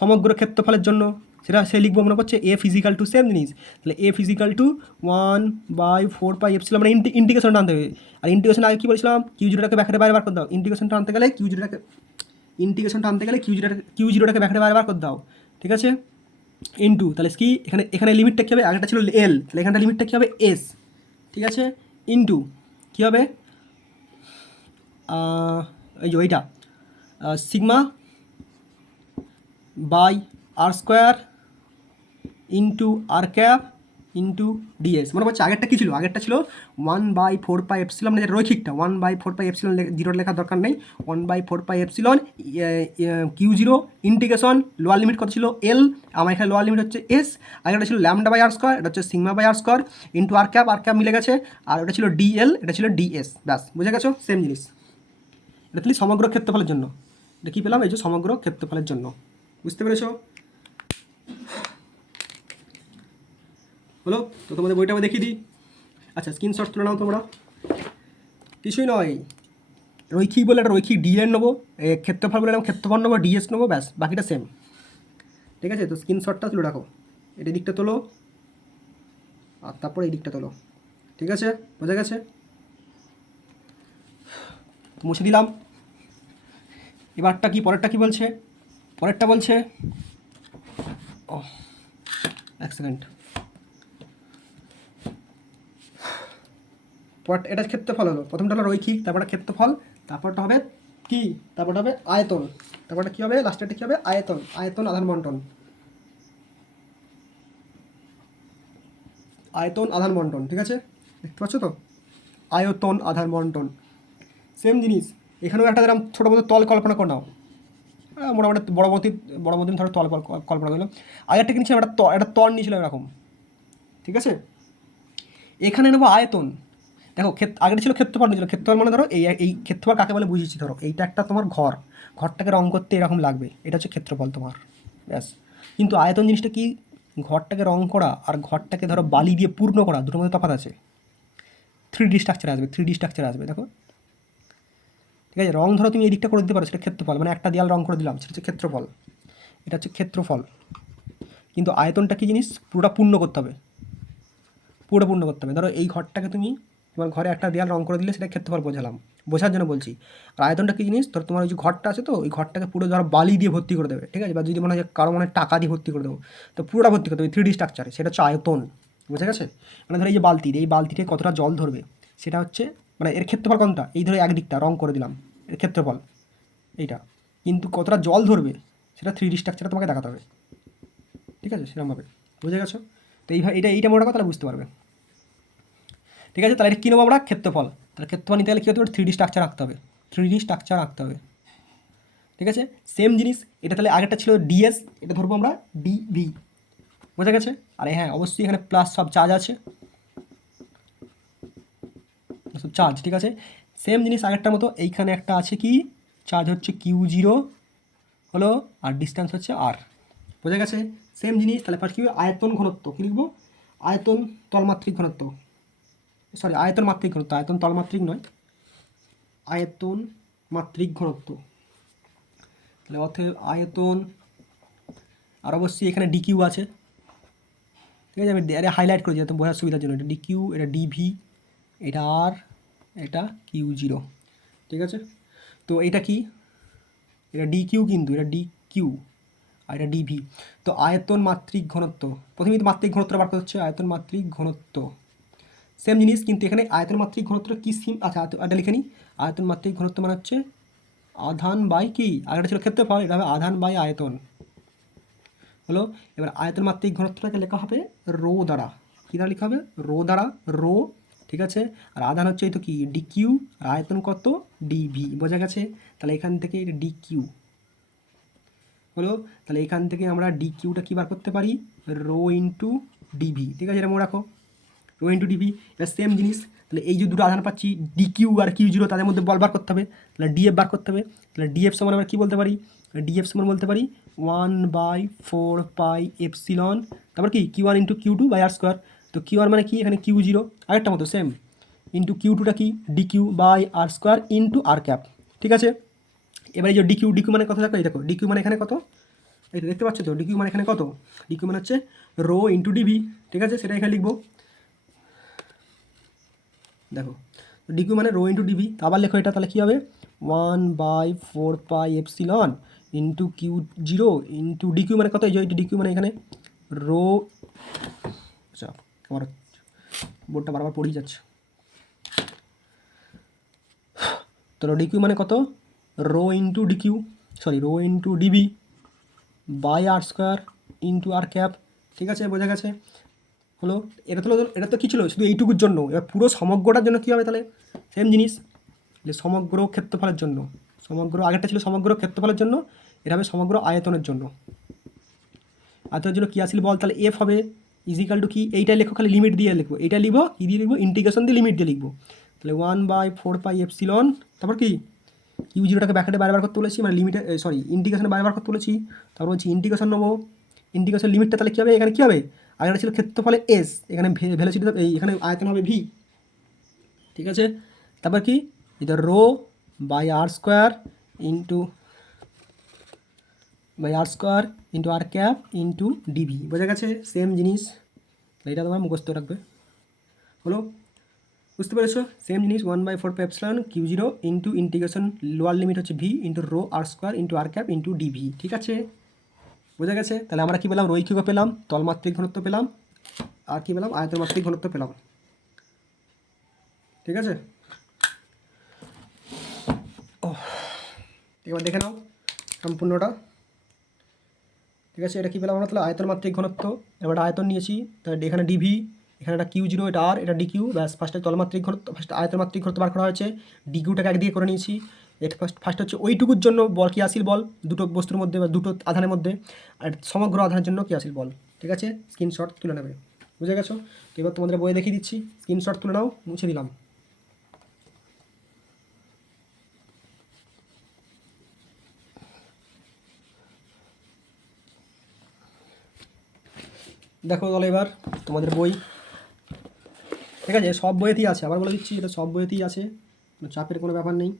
সমগ্র ক্ষেত্রফলের জন্য সেটা সে লিখবো মনে করছে এ ফিজিক্যাল টু, সেম জিনিস, তাহলে এ ফিজিক্যাল টু 1/4πε, মানে ইন্টিগ্রেশনটা আনতে হবে। আর ইন্টিগ্রেশন আগে কী বলেছিলাম, Q0টাকে ব্যাকেটে বাইরে বার করে দাও, ইন্টিগ্রেশনটা আনতে গেলে Q0টাকে ব্যাকেটে বাইরে বার করে দাও, ঠিক আছে, ইন্টু, তাহলে কি এখানে লিমিটটা কী হবে, আগেটা ছিল এল, তাহলে এখানটা লিমিটটা কী হবে এস, ঠিক আছে, ইন্টু কী হবে, এই যে ওইটা sigma by R square into R cap into DS, মনে করছে আগেরটা কী ছিল, আগেরটা ছিল 1/4πε, মানে রৈখিকটা 1/4πε, জিরোর লেখার দরকার নেই, 1/4πε Q0 ইন্টিগ্রেশন, লোয়ার লিমিট কত ছিল এল, আমার এখানে লোয়ার লিমিট হচ্ছে এস, আগেরটা ছিল ল্যামডা বাই আর স্কোয়ার, এটা হচ্ছে sigma by R square into R cap মিলে গেছে, আর ওটা ছিল ডিএল, এটা ছিল ডিএস, ব্যাস বুঝে গেছো, সেম জিনিস। এটা তাহলে সমগ্র ক্ষেত্রফলের জন্য, এটা কী পেলাম, এই যে সমগ্র ক্ষেত্রফলের জন্য, বুঝতে পেরেছো হলো। তো তোমাদের বইটা আমি দেখিয়ে দিই, আচ্ছা স্ক্রিনশট তুলে নাও তোমরা, কিছুই নয়, রৈখিক বলে একটা রৈখিক ডিএন নেবো, ক্ষেত্রফল বলে ক্ষেত্রফল নেবো, ডিএস নেবো, ব্যাস বাকিটা সেম, ঠিক আছে। তো স্ক্রিনশটটা তুলে রাখো, এটা দিকটা তোলো আর তারপরে এই দিকটা তোলো, ঠিক আছে, বোঝা গেছে, মুছে দিলাম। এবারটা কি, পরেরটা কি বলছে, পরেরটা বলছে, ও এক সেকেন্ড, এটা ক্ষেত্রফল হলো, প্রথমটা হলো রৈখিক, তারপরটা ক্ষেত্রফল, তারপরটা হবে কি, তারপরটা হবে আয়তন, তারপরটা কী হবে, লাস্টেরটা কী হবে, আয়তন আধান বন্টন, ঠিক আছে, দেখতে পাচ্ছ তো, আয়তন আধান বন্টন, সেম জিনিস। এখানেও একটা যেরকম ছোটো মতো তল কল্পনা করে নাও, মোটামুটি বড় মতন ধরো তল কল্পনা করলাম, আগেরটা কি নিয়েছিলাম, একটা তল নিয়েছিলাম এরকম, ঠিক আছে। এখানে নেবো আয়তন, দেখো আগে ছিল ক্ষেত্রফল নিয়েছিল, ক্ষেত্রফল মানে ধরো এই ক্ষেত্রফল কাকে বলে বুঝিয়েছি, ধরো এইটা একটা তোমার ঘরটাকে রং করতে এরকম লাগবে, এটা হচ্ছে ক্ষেত্রফল তোমার, ব্যাস। কিন্তু আয়তন জিনিসটা কি, ঘরটাকে রং করা আর ঘরটাকে ধরো বালি দিয়ে পূর্ণ করা, দুটোর মধ্যে তফাৎ আছে। 3D স্ট্রাকচার আসবে, 3D স্ট্রাকচার আসবে, দেখো ঠিক আছে। রং ধরো তুমি এই দিকটা করে দিতে পারো, সেটা ক্ষেত্রফল, মানে একটা দেয়াল রং করে দিলাম, সেটা হচ্ছে ক্ষেত্রফল, এটা হচ্ছে ক্ষেত্রফল। কিন্তু আয়তনটা কি জিনিস, পুরোটা পূর্ণ করতে হবে, পুরোটা পূর্ণ করতে হবে। ধরো এই ঘরটাকে তুমি তোমার ঘরে একটা দেয়াল রং করে দিলে সেটা ক্ষেত্রফল বোঝালাম, বোঝার জন্য বলছি। আর আয়তনটা কি জিনিস, ধর তোমার ওই যে ঘরটা আছে, তো ওই ঘরটাকে পুরো ধরো বালি দিয়ে ভর্তি করে দেবে, ঠিক আছে, বা যদি মনে হয় কারো মনে হয় টাকা দিয়ে ভর্তি করে দেবো, তো পুরোটা ভর্তি করে দেবে 3D স্ট্রাকচারে, সেটা হচ্ছে আয়তন, বুঝা গেছে। মানে ধরো এই যে এই বালতিতে কতটা জল ধরবে, সেটা হচ্ছে মানে এর ক্ষেত্রফল কোনটা, এই ধরো একদিকটা রং করে দিলাম, এর ক্ষেত্রফল এইটা। কিন্তু কতটা জল ধরবে সেটা 3D স্ট্রাকচারে তোমাকে দেখাতে হবে, ঠিক আছে, সেরকমভাবে, বুঝে গেছো। তো এইভাবে এইটা মনে রাখো, তাহলে বুঝতে পারবে, ঠিক আছে। তাহলে এটা কী নেবো আমরা, ক্ষেত্রফল। তাহলে ক্ষেত্রফল নিতে গেলে কী হতে হবে, 3D স্ট্রাকচার আঁকতে হবে, 3D স্ট্রাকচার আঁকতে হবে, ঠিক আছে। সেম জিনিস এটা, তাহলে আগেরটা ছিল ডিএস, এটা ধরবো আমরা ডিভি, বোঝা গেছে। আর হ্যাঁ অবশ্যই এখানে প্লাস সব চার্জ আছে, সব চার্জ, ঠিক আছে। সেম জিনিস আগেরটার মতো, এইখানে একটা আছে কি চার্জ হচ্ছে Q0 হলো, আর ডিস্টেন্স হচ্ছে আর, বোঝা গেছে। সেম জিনিস, তাহলে ফার্স্ট কী হবে, আয়তন ঘনত্ব কী লিখবো, আয়তন তলমাত্রিক ঘনত্ব, সরি আয়তন মাত্রিক ঘনত্ব, আয়তন তলমাত্রিক নয়, আয়তন মাত্রিক ঘনত্ব। তাহলে অতএব আয়তন, আর অবশ্যই এখানে ডিকিউ আছে, ঠিক আছে। আমি হাইলাইট করে দিই যাতে বোঝার সুবিধার জন্য, এটা ডিকিউ, এটা ডিভি, এটা আর, এটা Q0, ঠিক আছে। তো এটা কি, এটা ডিকিউ, কিন্তু এটা ডিকিউ, আর এটা ডিভি। তো আয়তন মাত্রিক ঘনত্ব, প্রথমেই তো মাত্রিক ঘনত্বটা বার করতে হচ্ছে, আয়তন মাত্রিক ঘনত্ব। সেম জিনিস, কিন্তু এখানে আয়তন মাত্রিক ঘনত্ব কি সিম, আচ্ছা এটা লিখে নিই। আয়তন মাত্রিক ঘনত্ব মানে হচ্ছে আধান বাই কি, আগেটা ছিল ক্ষেত্রফল, এটা হবে আধান বাই আয়তন হলো। এবার আয়তন মাত্রিক ঘনত্বটাকে লেখা হবে রো দ্বারা, কী দ্বারা লেখা হবে, রো দ্বারা, রো, ঠিক আছে। আর আধান হচ্ছে এই তো কি ডিকিউ, আর আয়তন কত ডিভি, বোঝা গেছে। তাহলে এখান থেকে ডিকিউ হলো, তাহলে এখান থেকে আমরা ডিকিউটা কী বার করতে পারি, রো ইন্টু ডিভি, ঠিক আছে, এটা মনে রাখো, রো ইন্টু ডিভি। এবার সেম জিনিস, তাহলে এই যে দুটো আধান পাচ্ছি ডিকিউ আর Q0, তাদের মধ্যে বল বার করতে হবে, তাহলে ডিএফ বার করতে হবে। তাহলে ডিএফ সমান আমরা কী বলতে পারি, ডিএফ সমান বলতে পারি 1/4πε, তারপর কি Q1 into Q2 by R square. তো Q1 মানে কি, এখানে Q0 আরেকটা মতো সেম, ইন্টু Q2টা কি DQ by R square into R cap, ঠিক আছে। এবার এই যে ডিকিউ, ডিকিউ মানে কত, দেখো এই দেখো ডিকিউ মানে এখানে কত, এটা দেখতে পাচ্ছ তো, ডিকিউ মানে এখানে কত, ডিকিউ মানে হচ্ছে রো ইন্টু ডিভি, ঠিক আছে, সেটা এখানে লিখবো, দেখো ডিকিউ মানে রো ইন্টু ডিভি। আবার লেখো এটা, তাহলে কী হবে 1/4πε ইন্টু Q0 ইন্টু ডিকিউ মানে কত, এই যে ডিকিউ মানে এখানে রো, আচ্ছা আমার বোর্ডটা বারবার পড়েই যাচ্ছে, তো ডিকিউ মানে কত, rho into DQ, sorry rho into DV by R square into R cap, ঠিক আছে, বোঝা গেছে হলো। এটা তো কী ছিল, শুধু এইটুকুর জন্য। এবার পুরো সমগ্রটার জন্য কী হবে, তাহলে সেম জিনিস, যে সমগ্র ক্ষেত্রফলের জন্য, সমগ্র আগেরটা ছিল সমগ্র ক্ষেত্রফলের জন্য, এটা হবে সমগ্র আয়তনের জন্য। আয়তনের জন্য কী আসলে বল, তাহলে এফ হবে ইজিক্যাল টু কি, এইটাই লেখো, খালি লিমিট দিয়ে লিখবো, এইটা লিখবো কী দিয়ে লিখবো, ইন্টিগ্রেশন দিয়ে লিমিট দিয়ে লিখবো। তাহলে 1/4πε, তারপর কি Q0টাকে ব্র্যাকেটে বাইরে বার করতে বলেছি, মানে লিমিটে, সরি ইন্টিগ্রেশনে বাইরে বার করতে বলেছি, তারপর বলছি ইন্টিগ্রেশন নেবো, ইন্টিগ্রেশন লিমিটটা তাহলে কী হবে, এখানে কী হবে, আগেটা ছিল ক্ষেত্রফলে এস, এখানে ভ্যালোসিটি, এই এখানে আয়তন হবে ভি, ঠিক আছে। তারপর কি, এটা rho by R square into R cap into DV, বোঝা গেছে। সেম জিনিস, এটা তোমার মুখস্থ রাখবে হলো, বুঝতে পেরেছো। সেম জিনিস 1/4πε Q0 into integration lower limit হচ্ছে ভি ইন্টু রো আর square into R cap into DV, ঠিক আছে, বোঝা গেছে। তাহলে আমরা কী পেলাম, রৈখিক পেলাম, তলমাত্রিক ঘনত্ব পেলাম, আর কী পেলাম, আয়তনমাত্রিক ঘনত্ব পেলাম, ঠিক আছে। এবার দেখে নাও সম্পূর্ণটা, ঠিক আছে। এটা কী পেলাম আমরা, তাহলে আয়তনমাত্রিক ঘনত্ব, এবার আয়তন নিয়েছি, তাহলে এখানে ডিভি, এখানে একটা Q0, এটা আর, এটা ডিকিউ, ব্যাস। ফার্স্টে তলমাত্রিক ঘনত্ব, ফার্স্ট আয়তনমাত্রিক ঘনত্ব বার করা হয়েছে, ডিকিউটাকে একদিকে করে নিয়েছি। এটা ফার্স্ট হচ্ছে ওইটুকুর জন্য বল কী আসিল বল, দুটো বস্তুর মধ্যে বা দুটো আধানের মধ্যে, আর সমগ্র আধানের জন্য কী আসিল বল, ঠিক আছে। স্ক্রিনশট তুলে নেবে, বুঝে গেছো। তো এবার তোমাদের বইয়ে দেখিয়ে দিচ্ছি, স্ক্রিনশট তুলে নাও, মুছে দিলাম। দেখো তাহলে এবার তোমাদের বই, ঠিক আছে, সব বইয়েতেই আছে, আবার বলে দিচ্ছি এটা সব বইয়েতেই আছে, চাপের কোনো ব্যাপার নেই,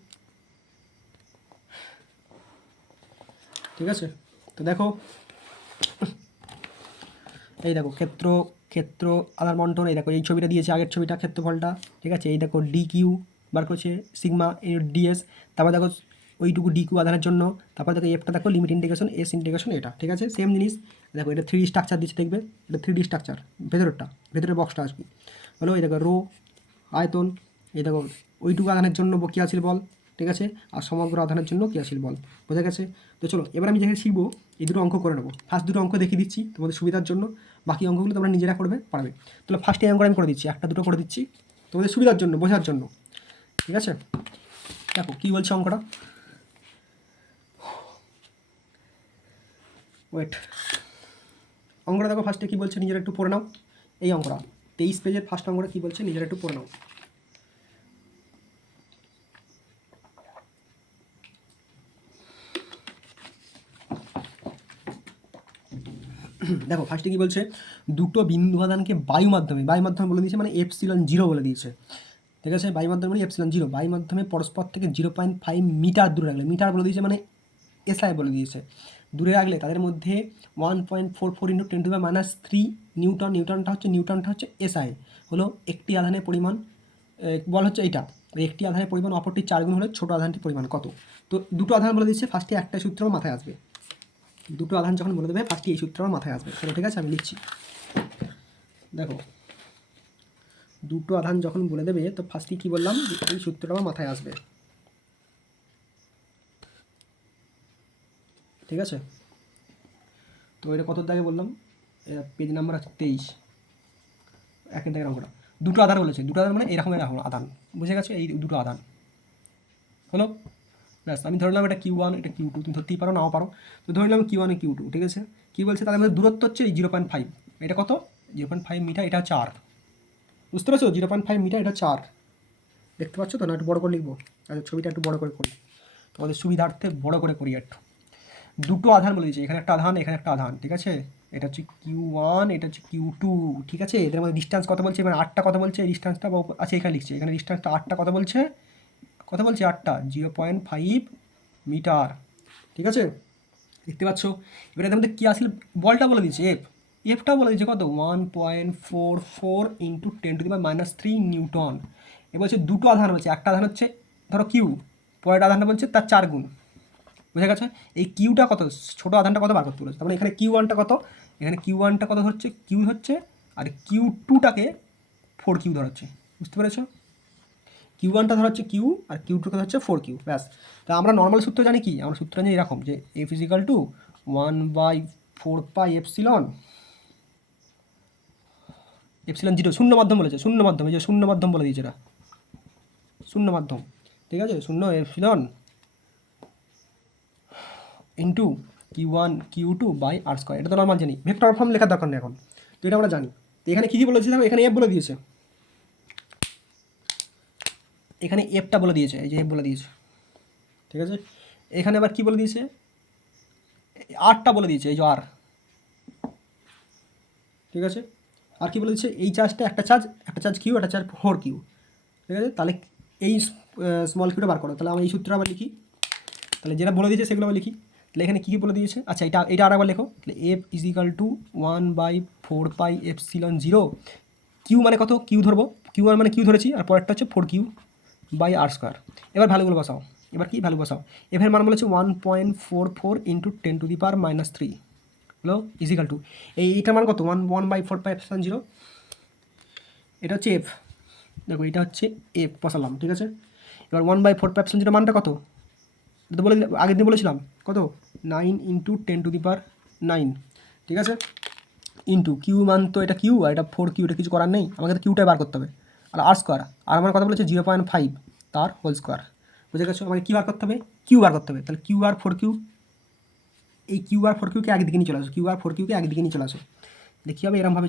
ঠিক আছে। তো দেখো, এই দেখো ক্ষেত্র, ক্ষেত্র আধান বন্টন, এই দেখো এই ছবিটা দিয়েছে, আগের ছবিটা ক্ষেত্রফলটা, ঠিক আছে। এই দেখো ডি কিউ বার করছে সিগমা ডিএস, তারপর দেখো ওইটুকু ডি কিউ আধানের জন্য, তারপর দেখো এফটা দেখো লিমিট ইন্টিগ্রেশন এস ইন্টিগ্রেশন, এটা ঠিক আছে সেম জিনিস। দেখো এটা 3D স্ট্রাকচার দিচ্ছে, দেখবে এটা 3D স্ট্রাকচার, ভেতরেরটা, ভেতরের বক্সটা আসবে হলো, এই দেখো রো আয়তন, এই দেখো ওইটুকু আধানের জন্য ক্রিয়াশীল বল, ঠিক আছে, আর সমগ্র আধানের জন্য ক্রিয়াশীল বল, বোঝা গেছে। তো চলো এবার আমি যেখানে শিখবো এই দুটো অঙ্ক করে নেবো, ফার্স্ট দুটো অঙ্ক দেখিয়ে দিচ্ছি তোমাদের সুবিধার জন্য, বাকি অঙ্কগুলো তোমরা নিজেরা করবে পারবে। তাহলে ফার্স্ট এই অঙ্কটা আমি করে দিচ্ছি, একটা দুটো করে দিচ্ছি তোমাদের সুবিধার জন্য, বোঝার জন্য, ঠিক আছে। দেখো কী বলছে অঙ্কটা, ওয়েট, অঙ্কটা দেখো ফার্স্টে কী বলছে নিজেরা একটু পড়ে নাও, এই অঙ্কটা 23 পেজের ফার্স্ট অঙ্কটা কী বলছে নিজেরা একটু পড়ে নাও। দেখো ফার্স্টে কী বলছে, দুটো বিন্দু আধানকে বায়ু মাধ্যমে বলে দিয়েছে, মানে এপসিলন 0 বলে দিয়েছে, ঠিক আছে, বায়ু মাধ্যমে মানে এপসিলন 0, বায়ু মাধ্যমে পরস্পর থেকে 0.5 মিটার দূরে রাখলে, মিটার বলে দিয়েছে মানে এসআই বলে দিয়েছে, দূরে রাখলে তাদের মধ্যে 1.44 × 10⁻³ নিউটন, নিউটনটা হচ্ছে এসআই, হলো একটি আধানের পরিমাণ, বল হচ্ছে এইটা, একটি আধানের পরিমাণ অপরটি 4 গুণ হলে ছোটো আধানটির পরিমাণ কত। তো দুটো আধান বলে দিচ্ছে, ফার্স্টে একটা সূত্র মাথায় আসবে, দুটো আধান যখন বলে দেবে ফার্স্টে এই সূত্র আমার মাথায় আসবে, চলো ঠিক আছে আমি লিখছি। দেখো দুটো আধান যখন বলে দেবে তো ফার্স্টে কী বললাম, এই সূত্রটা আমার মাথায় আসবে, ঠিক আছে। তো এটা কত দাগে বললাম, পেজ নাম্বার আছে 23, একের দাগের অঙ্কটা, দুটো আধান বলেছে, দুটো আধান মানে এরকম আধান, বুঝে গেছে, এই দুটো আধান হলো, ব্যাস আমি ধরলাম এটা Q1 এটা Q2, তুমি ধরতেই পারো নাও পারো, তো ধরলাম Q1 Q2, ঠিক আছে। কী বলছে তাদের মধ্যে দূরত্ব হচ্ছে 0.5, এটা কত 0.5 মিটার, এটা হচ্ছে R, বুঝতে পারছো 0.5 মিটার, এটা হচ্ছে R, দেখতে পাচ্ছ তো না, একটু বড় করে লিখবো, আচ্ছা ছবিটা একটু বড় করে করি তোমাদের সুবিধার্থে, বড় করে করি একটু। দুটো আধান বলে দিয়েছে, এখানে একটা আধান এখানে একটা আধান, ঠিক আছে, এটা হচ্ছে Q1 এটা হচ্ছে Q2, ঠিক আছে, এদের মধ্যে ডিস্টেন্স কত বলছে, এবার 8টা কত বলছে, এই ডিস্টেন্সটা আচ্ছা এখানে লিখছে, এখানে ডিস্টেন্সটা 8টা কত বলছে, 8টা 0.5 মিটার, ঠিক আছে, দেখতে পাচ্ছ। এবার এদের মধ্যে কী আসলে বলটা বলে দিয়েছে এফটা বলে দিয়েছে কত 1.44 × 10⁻³ নিউটন। এবার হচ্ছে দুটো আধান বলছে, একটা আধান হচ্ছে ধরো কিউ, পরের আধানটা বলছে তার 4 গুণ, বুঝে গেছে। এই কিউটা কত, ছোটো আধানটা কত বার করতে বলেছে, তার মানে এখানে Q1টা কত, এখানে Q1টা কত হচ্ছে কিউ হচ্ছে, আর Q2টাকে 4Q ধরাচ্ছে, বুঝতে পেরেছো, Q1টা ধরা হচ্ছে কিউ আর Q2 কথা হচ্ছে 4Q, ব্যাস। তা আমরা নর্মাল সূত্র জানি কি, আমরা সূত্র জানি এরকম যে F = 1/4πε, এপসিলন 0 শূন্য মাধ্যম বলেছে, শূন্য মাধ্যম, এই যে শূন্য মাধ্যম বলে দিয়েছে, এটা শূন্য মাধ্যম, ঠিক আছে, শূন্য এপসিলন ইন্টু Q1 Q2/r², এটা তো নর্মাল জানি, ভেক্টর ফর্ম লেখার দরকার নেই এখন, তো এটা আমরা জানি। তো এখানে কী কী বলেছে দেখো, এখানে এফ বলে দিয়েছে, এখানে এফটা বলে দিয়েছে, এই যে এফ বলে দিয়েছে, ঠিক আছে। এখানে আবার কী বলে দিয়েছে, আরটা বলে দিয়েছে, এই যে আর, ঠিক আছে। আর কি বলে দিচ্ছে, এই চার্জটা একটা চার্জ কিউ, একটা চার্জ 4Q, ঠিক আছে। তাহলে এই স্মল কিউটা বার করো, তাহলে আমি এই সূত্রটা আবার লিখি, তাহলে যেটা বলে দিয়েছে সেগুলো আবার লিখি। তাহলে এখানে কী কী বলে দিয়েছে, আচ্ছা এটা আর একবার লেখো, তাহলে F = 1/4πε0, কিউ মানে কত, কিউ ধরবো, Q1 মানে কিউ ধরেছি, আর পরেরটা হচ্ছে 4Q/r²। এবার ভ্যালুগুলো বসাও, এবার কি ভ্যালু বসাও, এফের মান বলেছে 1.44 × 10⁻³ হলো ইজিক্যাল টু, এইটার মান কত 1/4πε0, এটা হচ্ছে এফ, দেখো এটা হচ্ছে এফ বসালাম, ঠিক আছে। এবার 1/4πε0 মানটা কত, এটা তো বলে আগের দিন বলেছিলাম কত 9 × 10⁹, ঠিক আছে, ইন্টু কিউ মান তো এটা কিউ আর এটা 4Q, এটা কিছু করার নেই, আমাকে তো কিউটাই বার করতে হবে, আর R², আর আমার কথা বলেছে 0.5 তার হোল স্কোয়ার, বুঝে গেছো, আমাকে কী বার করতে হবে, কিউ বার করতে হবে, তাহলে কিউ আর 4Q, এই কিউ আর 4Qকে একদিকে নিয়ে চলে আসো, কিউ আর 4Qকে একদিকে নিয়ে চলে আসো, দেখি হবে এরমভাবে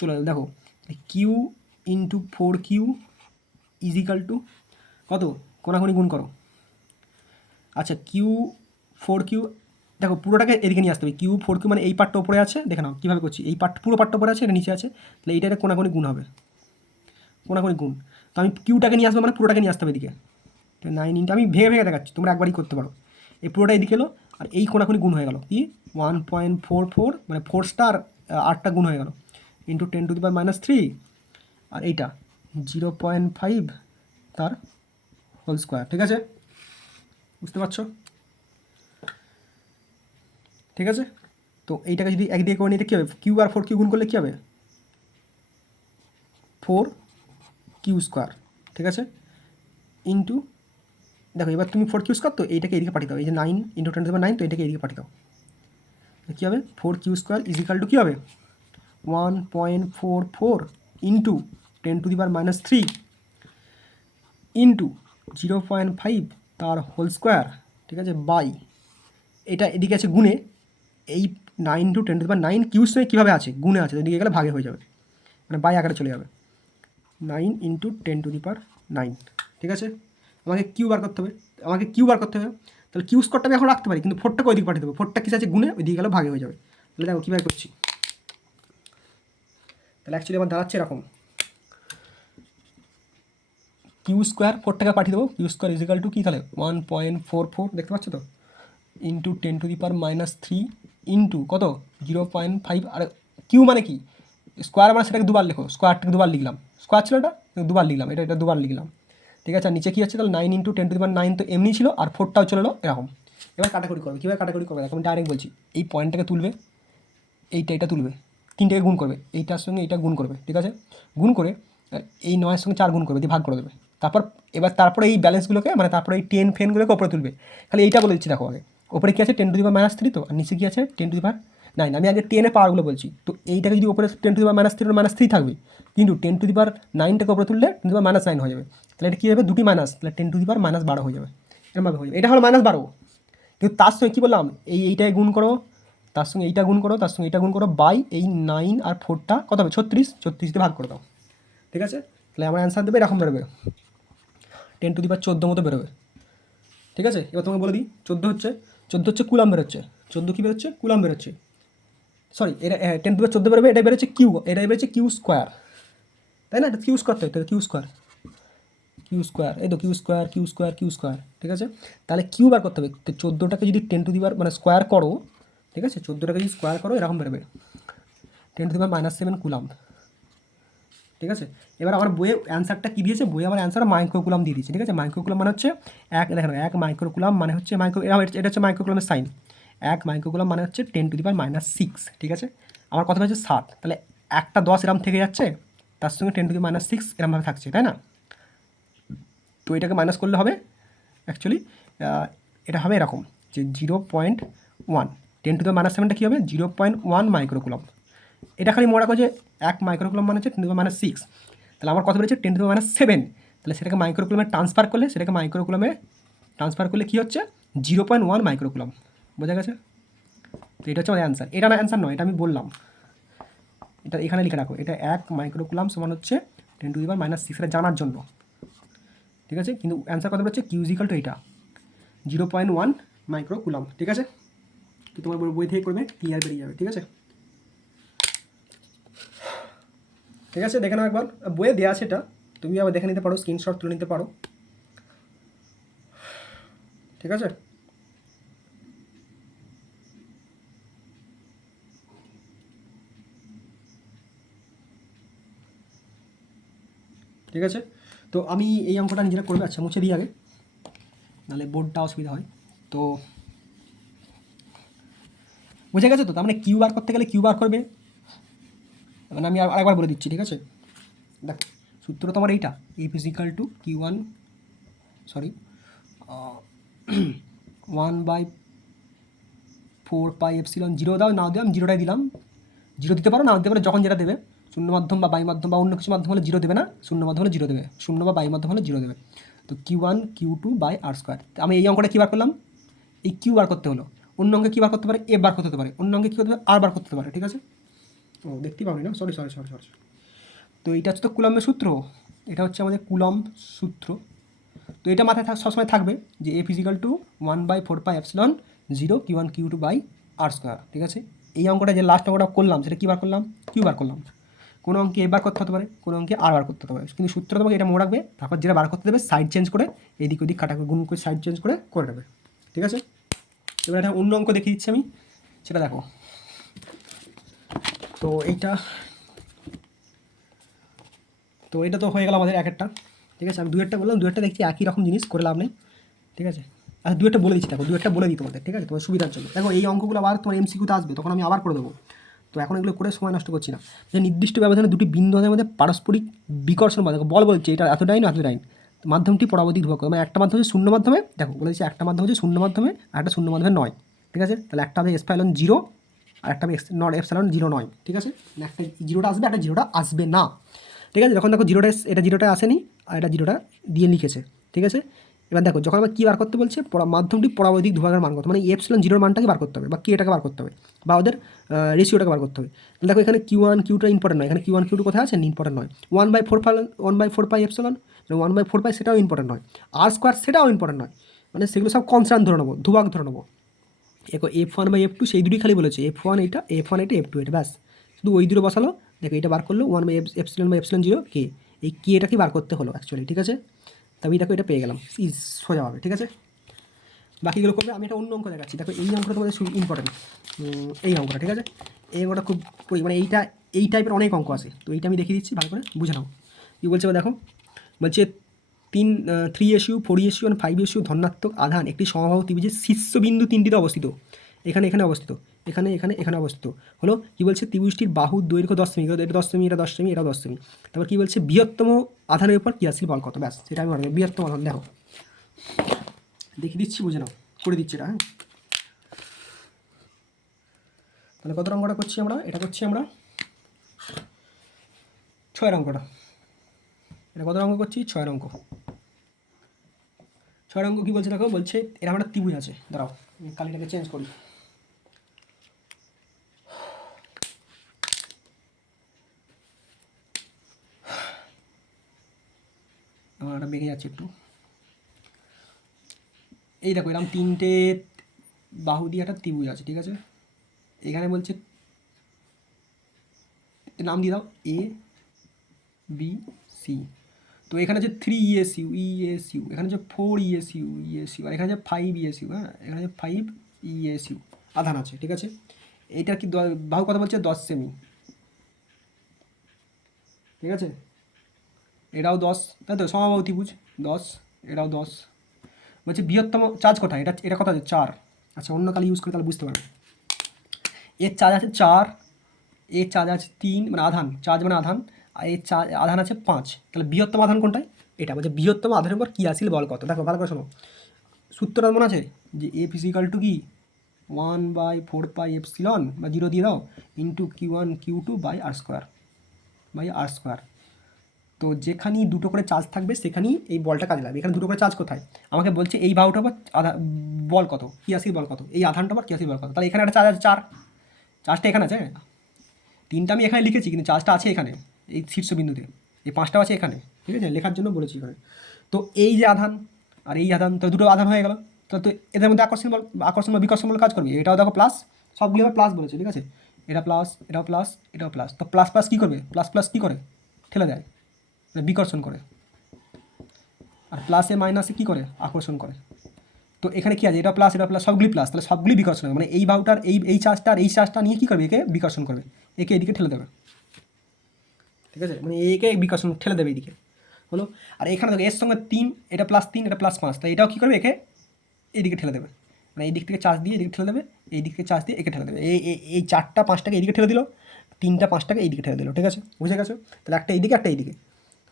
চলে দেখো কিউ ইন্টু 4Q = কত, কোনাকুনি গুণ করো, আচ্ছা Q 4Q দেখো পুরোটাকে এদিকে নিয়ে আসতে হবে, কিউ ফোর কিউ মানে এই পার্টটা উপরে আছে, দেখে নাও কীভাবে করছি, এই পার্ট পুরো পার্টটা উপরে আছে, এটা নিচে আছে, তাহলে এইটাতে কোনাকুনি গুণ হবে, কোনাকুনি গুণ। তো আমি কিউটাকে নিয়ে আসবো মানে পুরোটাকে নিয়ে আসতে হবে এদিকে, 9 আমি ভেঙে ভেঙে দেখাচ্ছি, তোমরা একবারই করতে পারো। এই পুরোটা এদিকে এলো, আর এই কোনাকুনি গুণ হয়ে গেল কি 1.44 মানে 4 স্টার 8টা গুণ হয়ে গেল ইন্টু 10⁻³ আর এইটা 0.5 তার হোল স্কোয়ার। ঠিক আছে, বুঝতে পারছো? ঠিক আছে, তো এইটাকে যদি একদিকে করে নিতে কী হবে, কিউ আর 4 কিউ গুণ করলে কী হবে 4 কিউ স্কোয়ার। ঠিক আছে, ইন্টু দেখো এবার তুমি 4 কিউ স্কোয়ার, তো এইটাকে এদিকে পাঠিয়ে দাও, এই যে 9 ইন্টু 10⁻৯, তো এটাকে এদিকে পাঠিয়ে দাও, কী হবে 4 কিউ স্কোয়ার ইজিক্যাল টু কী হবে 1.44 ইন্টু 10⁻³ ইন্টু 0.5 তার হোল স্কোয়ার। ঠিক আছে, বাই এটা এদিকে আছে গুণে, এই 9 ইন্টু 10⁻৯ কিউর সঙ্গে কীভাবে আছে গুণে আছে, তো এদিকে গেলে ভাগে হয়ে যাবে, মানে বাই আকারে চলে যাবে 9 ইন্টু 10⁹। ঠিক আছে, আমাকে কিউ বার করতে হবে, তাহলে কিউ স্কোয়ারটা আমি এখন রাখতে পারি, কিন্তু 4টাকে ওইদিকে পাঠিয়ে দেবো, 4টা কিছু আছে গুণে ওইদিকে গেলে ভাগে হয়ে যাবে। তাহলে দেখো কীভাবে করছি, তাহলে অ্যাকচুয়ালি আমার দাঁড়াচ্ছে এরকম, কিউ স্কোয়ার 4টাকে পাঠিয়ে দেবো, কিউ স্কোয়ার ইজিক্যাল টু কী তাহলে 1.44 দেখতে পাচ্ছ তো, ইন্টু 10⁻³ ইন্টু কত 0.5, আর কিউ মানে কি স্কোয়ার মানে সেটাকে দুবার লেখো, স্কোয়ারটাকে দুবার লিখলাম, স্কোয়ার ছিল এটা দুবার লিখলাম, এটা দুবার লিখলাম। ঠিক আছে, আর নিচে কী আছে তাহলে 9 ইন্টু 10⁻৯ তো এমনি ছিল, আর 4টাও চলে এলো এরকম। এবার কাটাকুটি করবে, কীভাবে কাটাকুটি করবে দেখো, আমি ডাইরেক্ট বলছি, এই পয়েন্টটাকে তুলবে, এটা তুলবে, 3টাকে গুণ করবে, এইটার সঙ্গে এইটা গুণ করবে। ঠিক আছে, গুণ করে এই 9-এর সঙ্গে 4 গুণ করবে, দিয়ে ভাগ করে দেবে, তারপরে এই ব্যালেন্সগুলোকে মানে তারপরে এই 10 ফেনগুলোকে ওপরে তুলবে। খালি এইটা বলে দিচ্ছি দেখো, আগে ওপরে কী আছে 10⁻³ তো, আর নিচে কী আছে 10⁻৯। আমি আগে 10-এর পাওয়ারগুলো বলছি, তো এইটাকে যদি ওপরে 10⁻³ -3 থাকবে, কিন্তু 10⁻৯টাকে ওপরে তুললে 10⁻৯ হয়ে যাবে, তাহলে এটা কী হবে দুটি মাইনাস, তাহলে 10⁻12 হয়ে যাবে, এরকমভাবে হয়ে যাবে। এটা হলো -12, কিন্তু তার সঙ্গে কী বললাম এইটাই গুণ করো, তার সঙ্গে এইটা গুণ করো, তার সঙ্গে এইটা গুণ করো, বাই এই 9 আর 4টা কত হবে 36 দিয়ে ভাগ করে দাও। ঠিক আছে, তাহলে আমার অ্যান্সার দেবে এরকম বেরোবে 10⁻14 মতো বেরোবে। ঠিক আছে, এবার তোমাকে বলে দিই 14 হচ্ছে কুলাম বেরোচ্ছে, 14 কী বেরোচ্ছে কুলাম বেরোচ্ছে, সরি এটা 10⁻14 বেরোবে, এটা বেরোচ্ছে কিউ স্কোয়ার, তাই না, এটা কিউ স্কোয়ার, তো এটা কিউ স্কোয়ার এই তো কিউ স্কোয়ার। ঠিক আছে, তাহলে কিউ বার করতে হবে, তো 14টাকে যদি 10 মানে স্কোয়ার করো, ঠিক আছে 14টাকে যদি স্কোয়ার করো এরকম বেরোবে 10⁻−7 কুলাম। ঠিক আছে, এবার আমার বইয়ে অ্যান্সারটা কী দিয়েছে, বইয়ে আমার অ্যান্সার মাইক্রোকুলাম দিয়ে দিয়েছে। ঠিক আছে, মাইক্রোকুলাম মানে হচ্ছে এক মাইক্রোকুলাম মানে হচ্ছে এটা হচ্ছে মাইক্রোকুলামের সাইন, 1 মাইক্রোকুলাম মানে হচ্ছে 10⁻6। ঠিক আছে, আমার কথা হচ্ছে 7, তাহলে একটা 10 এরম থেকে যাচ্ছে, তার সঙ্গে 10⁻6 এরমভাবে থাকছে, তাই না? তো এটাকে মাইনাস করলে হবে অ্যাকচুয়ালি এটা হবে এরকম যে 0.1, 10⁻7টা কী হবে 0.1 মাইক্রোকুলাম। এটা খালি মনে রাখো যে 1 মাইক্রোকুলাম মানে হচ্ছে 10⁻6, তাহলে আমার কথা বলেছে 10⁻7, তাহলে সেটাকে মাইক্রোকুলামে ট্রান্সফার করলে কী হচ্ছে 0.1 মাইক্রোকুলাম। বোঝা গেছে? তো এটা হচ্ছে আমার অ্যান্সার, এটা না অ্যান্সার নয়, এটা আমি বললাম, এটা এখানে লিখে রাখো, এটা 1 মাইক্রোকুলাম সমান হচ্ছে 10⁻6, এটা জানার জন্য। ঠিক আছে, কিন্তু অ্যান্সার কথা বলছে কিউ ইজিক্যাল টু এটা 0.1 মাইক্রোকুলাম। ঠিক আছে, তো তোমার বই থেকে করবে ক্লিয়ার বেরিয়ে যাবে। ঠিক আছে, দেখে নাও একবার, বইয়ে দেওয়া আছে এটা, তুমি আবার দেখে নিতে পারো, স্ক্রিনশট তুলে নিতে পারো। ঠিক আছে, ঠিক আছে, তো আমি এই অঙ্কটা নিজেরা করবে, আচ্ছা মুছে দিই আগে, নাহলে বোর্ডটা অসুবিধা হয়। তো বুঝে গেছে তো, তার মানে কিউ বার করতে গেলে কিউ বার করবে, মানে আমি আরেকবার বলে দিচ্ছি। ঠিক আছে, দেখ সূত্র তোমার এইটা, F is equal two Q1 1/4πε, zero দাও না দাও, আমি জিরোটাই দিলাম, জিরো দিতে পারো না দিতে পারো, যখন যেটা দেবে, শূন্য মাধ্যম বা বাই মাধ্যম বা অন্য কিছু মাধ্যম হলে জিরো দেবে না, শূন্য মাধ্যম হলে জিরো দেবে, শূন্য বা বাই মাধ্যম হলে জিরো দেবে। তো Q1 Q2/r², আমি এই অঙ্কটা কী বার করলাম, এই কিউ বার করতে হলো, অন্য অঙ্কে কী বার করতে পারে, এ বার করতে পারে, অন্য অঙ্কে কী করতে পারে, আর বার করতে পারে। ঠিক আছে, ও দেখতেই পাবনি না, সরি। তো এইটা হচ্ছে তো কুলম্বের সূত্র, এটা হচ্ছে আমাদের কুলম্ব সূত্র। তো এটা মাথায় সবসময় থাকবে যে F is equal to 1/4πε zero Q1 Q2 by R square. ঠিক আছে, এই অঙ্কটা যে লাস্ট অঙ্কটা করলাম সেটা কী বার করলাম? কিউ বার করলাম। কোনো অঙ্কে এ বার করতে হতে পারে, কোনো অঙ্কে আর বার করতে হতে পারে, কিন্তু সূত্র তোমাকে এটা মনে রাখবে। তারপর যেটা বার করতে দেবে সাইড চেঞ্জ করে এদিক ওদিক কাটা গুণ করে সাইড চেঞ্জ করে নেবে। ঠিক আছে, এবার একটা অন্য অঙ্ক দেখিয়ে দিচ্ছি আমি, সেটা দেখো। তো এটা তো হয়ে গেল আমাদের এক একটা। ঠিক আছে, আমি দু একটা বললাম, দু একটা দেখছি একই রকম জিনিস করে লাভ নেই। ঠিক আছে, আর দু একটা বলে দিচ্ছি, দেখো দু একটা বলে দিই তোমাদের। ঠিক আছে, তোমার সুবিধার জন্য। দেখো এই অঙ্কগুলো আবার তোমার এমসিকিউতে আসবে, তখন আমি আবার করে দেবো। তো এখন এগুলো করে সময় নষ্ট করছি না। যে নির্দিষ্ট ব্যবধানে দুটি বিন্দুদের মধ্যে পারস্পরিক বিকর্ষণ বা দেখো বল বলছে এটা এত ডাইন এত ডাইন, মাধ্যমটি পরাবৈদ্যুতিক ধ্রুবক, মানে একটা মাধ্যম হচ্ছে শূন্য মাধ্যমে, দেখো বলে দিচ্ছি একটা মাধ্যম হচ্ছে শূন্য মাধ্যমে আর একটা শূন্য মাধ্যমে নয়। ঠিক আছে, তাহলে একটা হবে এপসাইলন জিরো আর একটা হবে নট এপসাইলন জিরো নয়। ঠিক আছে, একটা জিরোটা আসবে একটা জিরোটা আসবে না। ঠিক আছে, যখন দেখো জিরোটা এটা জিরোটা আসেনি আর এটা জিরোটা দিয়ে লিখেছে। ঠিক আছে, এবার দেখো যখন আমরা কী বার করতে বলছে, মাধ্যমটি পরাবৈদ্যুতিক ধ্রুবকের মান কত, মানে এপসিলন জিরোর মানটাকে বার করতে হবে বা কে এটাকে বার করতে হবে বা ওদের রেশিওটাকে বার করতে হবে। দেখো এখানে Q1 Q2 ইম্পর্টেন্ট নয়, এখানে Q1 Q2 কোথায় আছে ইম্পর্টেন্ট নয়। 1/4 এপসিলন 1/4 সেটাও ইম্পর্টেন্ট নয়, আর স্কোয়ার সেটাও ইম্পর্টেন্ট নয়, মানে সেগুলো সব কনস্ট্যান্ট ধরে নেবো, ধ্রুবক ধরে নেবো। দেখো F1/F2 সেই দুটোই খালি বলেছে, F1 এটা F2 এটা ব্যাস, শুধু ওই দুটো বসালো। দেখো এটা বার করলো 1/এপসিলন জিরো কে, এই কে এটাকে বার করতে হলো অ্যাকচুয়ালি। ঠিক আছে, তবেই দেখো এটা পেয়ে গেলাম সোজা হবে। ঠিক আছে, বাকিগুলো করবে। আমি একটা অন্য অঙ্ক দেখাচ্ছি, দেখো এই অঙ্কটা তোমাদের ইম্পর্টেন্ট, এই অঙ্কটা। ঠিক আছে, এই অঙ্কটা খুব মানে এই টাইপের অনেক অঙ্ক আছে, তো এইটা আমি দেখিয়ে দিচ্ছি, ভালো করে বুঝে নাও কী বলছে। দেখো বলছে 3SU 4SU এবং 5SU ধনাত্মক আধান একটি সমবাহু ত্রিভুজের শীর্ষবিন্দু তিনটিতে অবস্থিত, এখানে অবস্থিত, এখানে অবস্থিত হলো। কী বলছে, ত্রিভুজটির বাহুর দৈর্ঘ্য 10 সেমি, এটা 10 সেমি, এটা 10 সেমি, এটা 10 সেমি। তারপর কী বলছে, বৃহত্তম আধানের উপর ক্রিয়াশীল বল কত, ব্যাস সেটা আমি বলবো। বৃহত্তম আধান দেখো দেখিয়ে দিচ্ছি, বুঝে নাও, করে দিচ্ছি এটা। হ্যাঁ, তাহলে কত অঙ্কটা করছি আমরা, এটা করছি আমরা 6 অঙ্কটা। এটা কত অঙ্ক করছি, 6 অঙ্ক। 6 অঙ্ক কী বলছে দেখো, বলছে এরকম একটা ত্রিভুজ আছে, দাঁড়াও কালিটাকে চেঞ্জ করি। আমার একটা বেঁকে যাচ্ছে একটু। এই দেখো এরকম 3টে বাহু দিয়ে একটা ত্রিভুজ আছে। ঠিক আছে, এখানে বলছে নাম দিয়ে দাও ABC। তো এখানে হচ্ছে 3ESU, এখানে হচ্ছে 4ESU, আর এখানে হচ্ছে 5ESU। হ্যাঁ, এখানে হচ্ছে 5ESU আধান আছে। ঠিক আছে, এইটার কি বাহু কথা বলছে 10 সেমি। ঠিক আছে, এটাও 10, তাই তো সমবাহু ত্রিভুজ 10, এটাও 10। বলছে বৃহত্তম চার্জ কোথায়, এটা কথা আছে 4। আচ্ছা অন্য কালি ইউজ করে তাহলে বুঝতে পারবে। এর চার্জ আছে 4, এর চার্জ আছে 3, মানে আধান, চার্জ মানে আধান, আর এর চার্জ আধান আছে 5। তাহলে বৃহত্তম আধান কোনটায়, এটা বলছে বৃহত্তম আধানের উপর ক্রিয়াশীল বল কত। দেখো ভালো করে শোনো, সূত্রটা মনে আছে যে F ইজিক্যাল টু কি 1/4 বা 0 দিয়ে দাও into Q1 Q2 by R square. তো যেখানেই দুটো করে চার্জ থাকবে সেখানেই এই বলটা কাজে লাগবে। এখানে দুটো করে চার্জ কোথায়, আমাকে বলছে এই বাহুটার উপর বল কত, ক্রিয়াশীল বল কত, এই আধানটা উপর ক্রিয়াশীল বল কত। তাহলে এখানে একটা চার্জ আছে 4, চার্জটা এখানে আছে, 3টা আমি এখানে লিখেছি কিন্তু চার্জটা আছে এখানে এই শীর্ষবিন্দুতে, এই 5টাও আছে এখানে। ঠিক আছে, লেখার জন্য বলেছি এখানে। তো এই যে আধান আর এই আধান, তো দুটো আধান হয়ে গেল। তো এদের মধ্যে আকর্ষণ বা বিকর্ষণ বল কাজ করবে। এটাও দেখো প্লাস, সবগুলো আবার প্লাস বলেছে। ঠিক আছে, এটা প্লাস, এটাও প্লাস, এটাও প্লাস। তো প্লাস প্লাস কী করবে, প্লাস কী করে ঠেলে দেয়, বিকর্ষণ করে। আর প্লাসে মাইনাসে কী করে, আকর্ষণ করে। তো এখানে কী আছে, এটা প্লাস সবগুলি প্লাস, তাহলে সবগুলি বিকর্ষণ হবে। মানে এই বাহুটার এই চার্জটা আর এই চার্জটা নিয়ে কী করবে, একে বিকর্ষণ করবে, একে এদিকে ঠেলে দেবে। ঠিক আছে, মানে একে বিকর্ষণ ঠেলে দেবে এইদিকে হলো। আর এখানে দেখো এর সঙ্গে 3, এটা +3, এটা +5, তাই এটাও কী করবে, একে এইদিকে ঠেলে দেবে। মানে এই দিক থেকে চার্জ দিয়ে এদিকে ঠেলে দেবে, এই দিক থেকে চার্জ দিয়ে একে ঠেলে দেবে। এই 4টা 5টাকে এইদিকে ঠেলে দিল, 3টা 5টাকে এইদিকে ঠেলে দিল। ঠিক আছে, বুঝে গেছো। তাহলে একটা এইদিকে একটা এইদিকে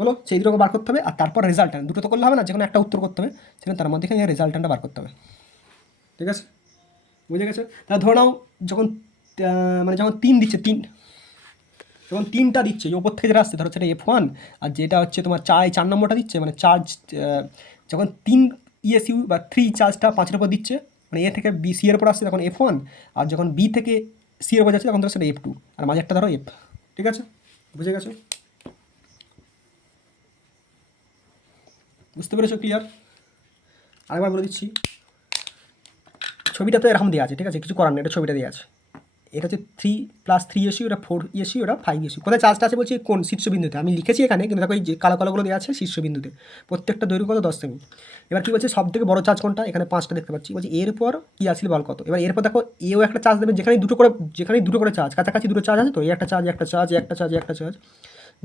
হলো, সেই দুটোকে বার করতে হবে। আর তারপর রেজাল্টান্ট, দুটো তো করলে হবে না, যেখানে একটা উত্তর করতে হবে, সেখানে তার মধ্যে রেজাল্টান্টটা বার করতে হবে। ঠিক আছে, বুঝে গেছো। তাহলে ধরে নাও যখন মানে যখন 3 দিচ্ছে, যখন 3টা দিচ্ছে, যে ওপর থেকে যেটা আসছে ধরো সেটা F1, আর যেটা হচ্ছে তোমার 4 নম্বরটা দিচ্ছে, মানে চার্জ যখন 3 ESU বা 3 চার্জটা 5-এর উপর দিচ্ছে, মানে এ থেকে B C এর উপর আসছে তখন F1, আর যখন B থেকে C এর উপর যাচ্ছে তখন ধরো সেটা F2, আর মাঝেরটা ধরো F। ঠিক আছে, বুঝে গেছো, বুঝতে পেরেছো, ক্লিয়ার। আরেকবার বলে দিচ্ছি, ছবিটা তো এরকম দেওয়া আছে, ঠিক আছে, কিছু করার নেই, এটা ছবিটা দেওয়া আছে। এটা হচ্ছে 3 + 3 এসি, ওটা 4 এসি, ওটা 5 এসি। কোথায় চার্জটা আছে বলছি কোন শীর্ষবিন্দুতে, আমি লিখেছি এখানে, কিন্তু দেখো এই যে কালো কালোগুলো দেওয়া আছে শীর্ষবিন্দুতে, প্রত্যেকটা দৈর্ঘ্য কত 10 সেমি। এবার কী বলছে সব থেকে বড় চার্জ কোনটা, এখানে 5টা দেখতে পাচ্ছি, বলছি এরপর কী আসলে বল কত। এবার এরপর দেখো এও একটা চার্জ দেবে, যেখানেই দুটো করে চার্জ, কাছাকাছি দুটো চার্জ আছে তো, এই একটা চার্জ একটা চার্জ একটা চার্জ একটা চার্জ,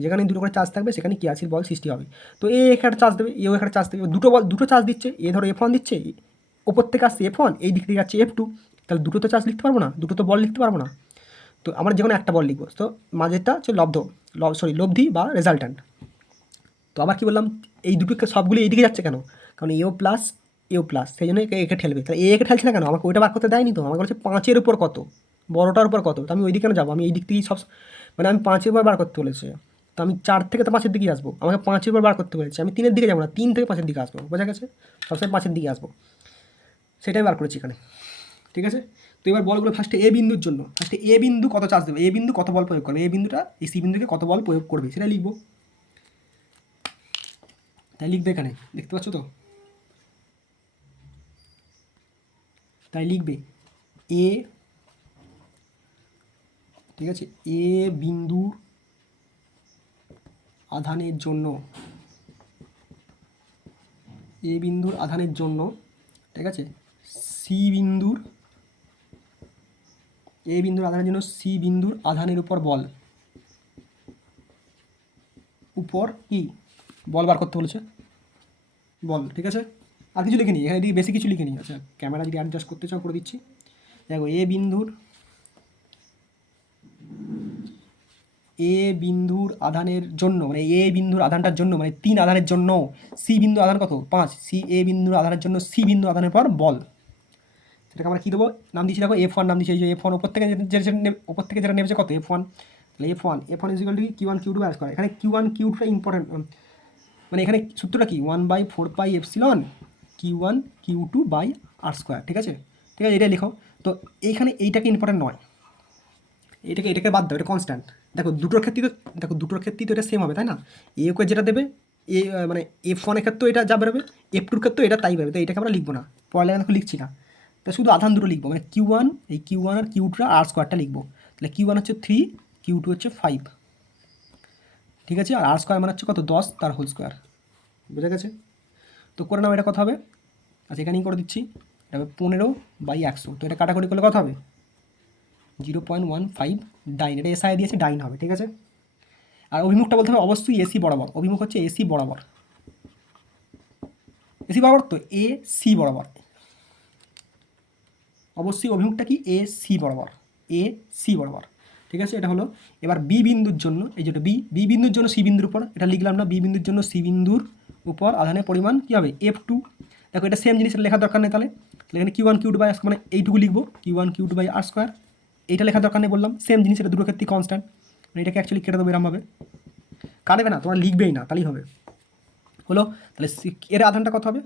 যেখানে দুটো করে চার্জ থাকবে সেখানে কী আসলে বল সৃষ্টি হবে। তো এ একটা চার্জ দেবে, এও একটা চার্জ দেবে, দুটো চার্জ দিচ্ছে, এ ধরো F1 দিচ্ছে, ওপর থেকে আসছে F1, এই দিক থেকে যাচ্ছে F2, তাহলে দুটো তো চার্জ লিখতে পারবো না, দুটো তো বল লিখতে পারবো না। তো আমরা যে কোনো একটা বল লিখবো, তো মাঝেরটা হচ্ছে লব্ধি বা রেজাল্ট্যান্ট। তো আবার কি বললাম, এই দুটো সবগুলি এইদিকে যাচ্ছে কেন, কারণ এও প্লাস, সেই জন্য একে ঠেলবে। তাহলে একে ঠেলছে না কেন, আমাকে ওইটা বার করতে দেয়নি তো, আমাকে বলছে 5-এর উপর কত, বড়টার উপর কত, তো আমি ওই দিকে কেন যাবো, আমি এই দিক থেকেই মানে আমি 5-এর উপর বার করতে বলেছে, তো আমি 4 থেকে তো 5-এর দিকে আসবো, আমাকে 5-এর উপর বার করতে বলেছে, আমি 3-এর দিকে যাবো না, 3 থেকে 5-এর দিকে আসবো, বোঝা গেছে, সবসময় 5-এর দিকে আসবো, সেটাই বার করেছি এখানে, ঠিক আছে। তো এবার বলগুলো ফার্স্টে এ বিন্দুর জন্য, ফার্স্টে এ বিন্দু কত চার্জ দেবে, এ বিন্দু কত বল প্রয়োগ করবে, এ বিন্দুটা এই সি বিন্দুকে কত বল প্রয়োগ করবে সেটা লিখবো, তাই লিখবে এখানে, দেখতে পাচ্ছ তো, তাই লিখবে এ, ঠিক আছে, এ বিন্দুর আধানের জন্য, এ বিন্দুর আধানের জন্য, ঠিক আছে, সি বিন্দুর, এ বিন্দুর আধানের জন্য সি বিন্দুর আধানের উপর বল, উপর কি বল বার করতে বলেছে, বল, ঠিক আছে। আর কিছু লিখে নিই এখানে, এদিকে বেশি কিছু লিখে নিই, আচ্ছা ক্যামেরা যদি অ্যাডজাস্ট করতে চাও করে দিচ্ছি। দেখো এ বিন্দুর আধানের জন্য, মানে এ বিন্দুর আধানটার জন্য, মানে 3 আধানের জন্য সি বিন্দু আধান কত 5, এ বিন্দুর আধানের জন্য সি বিন্দু আধানের পর বল, সেটাকে আমরা কী দেবো, নাম দিচ্ছি, দেখো F1 নাম দিচ্ছি, এই যে F1 ওপর থেকে যেটা নেমেছে কত F1, তাহলে F1 is equal to Q1 Q2 ব্যাস করা, এখানে Q1 Q2টা ইম্পর্টেন্ট, মানে এখানে সূত্রটা কি 1/4πε Q1 Q2/r², ঠিক আছে, ঠিক আছে, এটা লিখো। তো এইখানে এইটাকে ইম্পর্টেন্ট নয়, এটাকে বাদ দাও, এটা কনস্ট্যান্ট। দুটোর ক্ষেত্রেই তো এটা সেম হবে, তাই না, একে যেটা দেবে এ, মানে F1-এর ক্ষেত্রেও এটা যা বেরোবে, F2-র ক্ষেত্রেও এটা তাই বেরোবে, তো এটাকে আমরা লিখবো না, পড়ালেখা দেখো লিখছি না, তো শুধু আধান দুটো লিখবো, মানে Q1 আর Q2 r² লিখবো, তাহলে Q1 হচ্ছে 3, Q2 হচ্ছে 5, ঠিক আছে, আর r² মানে হচ্ছে কত 10 তার হোল স্কোয়ার, বুঝা গেছে। তো করে নাও, এটা কত হবে, আচ্ছা এখানেই করে দিচ্ছি, এটা হবে 15/100, তো এটা কাটাকুটি করলে কত হবে 0.15 ডাইন, এটা এসআই দিয়েছে ডাইন হবে, ঠিক আছে। আর অভিমুখটা বলতে হবে অবশ্যই এসি বরাবর, অভিমুখ হচ্ছে এসি বরাবর, তো এসি বরাবর, অবশ্যই অভিমুখটা কি এসি বরাবর, ঠিক আছে, এটা হলো। এবার বি বিন্দুর জন্য, এই যেটা বি বিন্দুর জন্য সি বিন্দুর উপর, এটা লিখলাম না, বি বিন্দুর জন্য সি বিন্দুর উপর আধানের পরিমাণ কী হবে F2, দেখো এটা সেম জিনিস, লেখার দরকার নেই, তাহলে এখানে Q1 Q2/r², মানে এইটুকু লিখবো Q1 Q2/r², এইটা লেখার দরকার নেই, বললাম সেম জিনিস, এটা দুটো ক্ষেত্রেই কনস্ট্যান্ট, মানে এটাকে অ্যাকচুয়ালি কেটে দেবো এরমভাবে, কাটবে না, তোমরা লিখবেই না, তাহলেই হবে, হলো। তাহলে এর আধানটা কত হবে,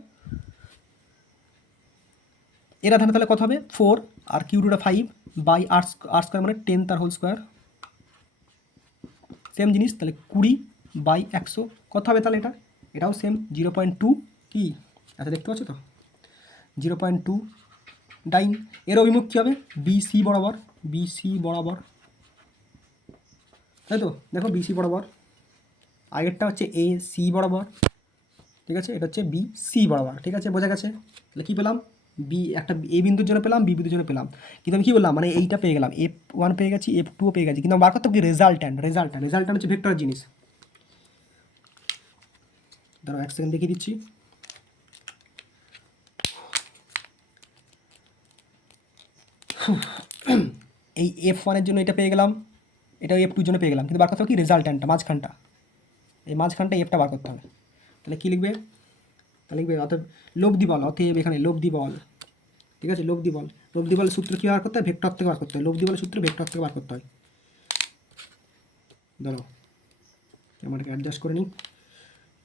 এর আধানটা তাহলে কত হবে 4, আর Q2টা 5/r² মানে 10 তার হোল স্কোয়ার, সেম জিনিস, তাহলে 20/100 কত হবে, তাহলে এটাও সেম 0.2 কি, আচ্ছা দেখতে পাচ্ছ তো 0.2 ডাইন। এর অভিমুখ কী হবে বিসি বরাবর, তাই তো, দেখো বিসি বরাবর, আগেরটা হচ্ছে এ সি বরাবর, ঠিক আছে, এটা হচ্ছে বি সি বরাবর, ঠিক আছে, বোঝা গেছে। তাহলে কী পেলাম, একটা এ বিন্দুর জন্য পেলাম, বি বিন্দুর জন্য পেলাম, কিন্তু আমি কী বললাম, মানে এইটা পেয়ে গেলাম, F1 পেয়ে গেছি, F2 পেয়ে গেছি, কিন্তু আমার বার করতে কি রেজাল্ট্যান্ট হচ্ছে ভেক্টরের জিনিস। দাঁড়াও 1 সেকেন্ড দেখিয়ে দিচ্ছি, এই F1-এর জন্য এটা পেয়ে গেলাম, এটাও F2-র জন্য পেয়ে গেলাম, কিন্তু বার করতে হবে কি রেজাল্ট্যান্টটা, মাঝখানটা, এই মাঝখানটা Fটা বার করতে হবে। তাহলে কী লিখবে, অতএব লব্ধি বল, এখানে লব্ধি বল, ঠিক আছে, লব্ধি বলের সূত্র কী বার করতে হয়, ভেক্টর থেকে বার করতে হয়, লব্ধি বলের সূত্র ভেক্টর থেকে বার করতে হয়। ধরো ক্যামেরাটাকে অ্যাডজাস্ট করে নিই,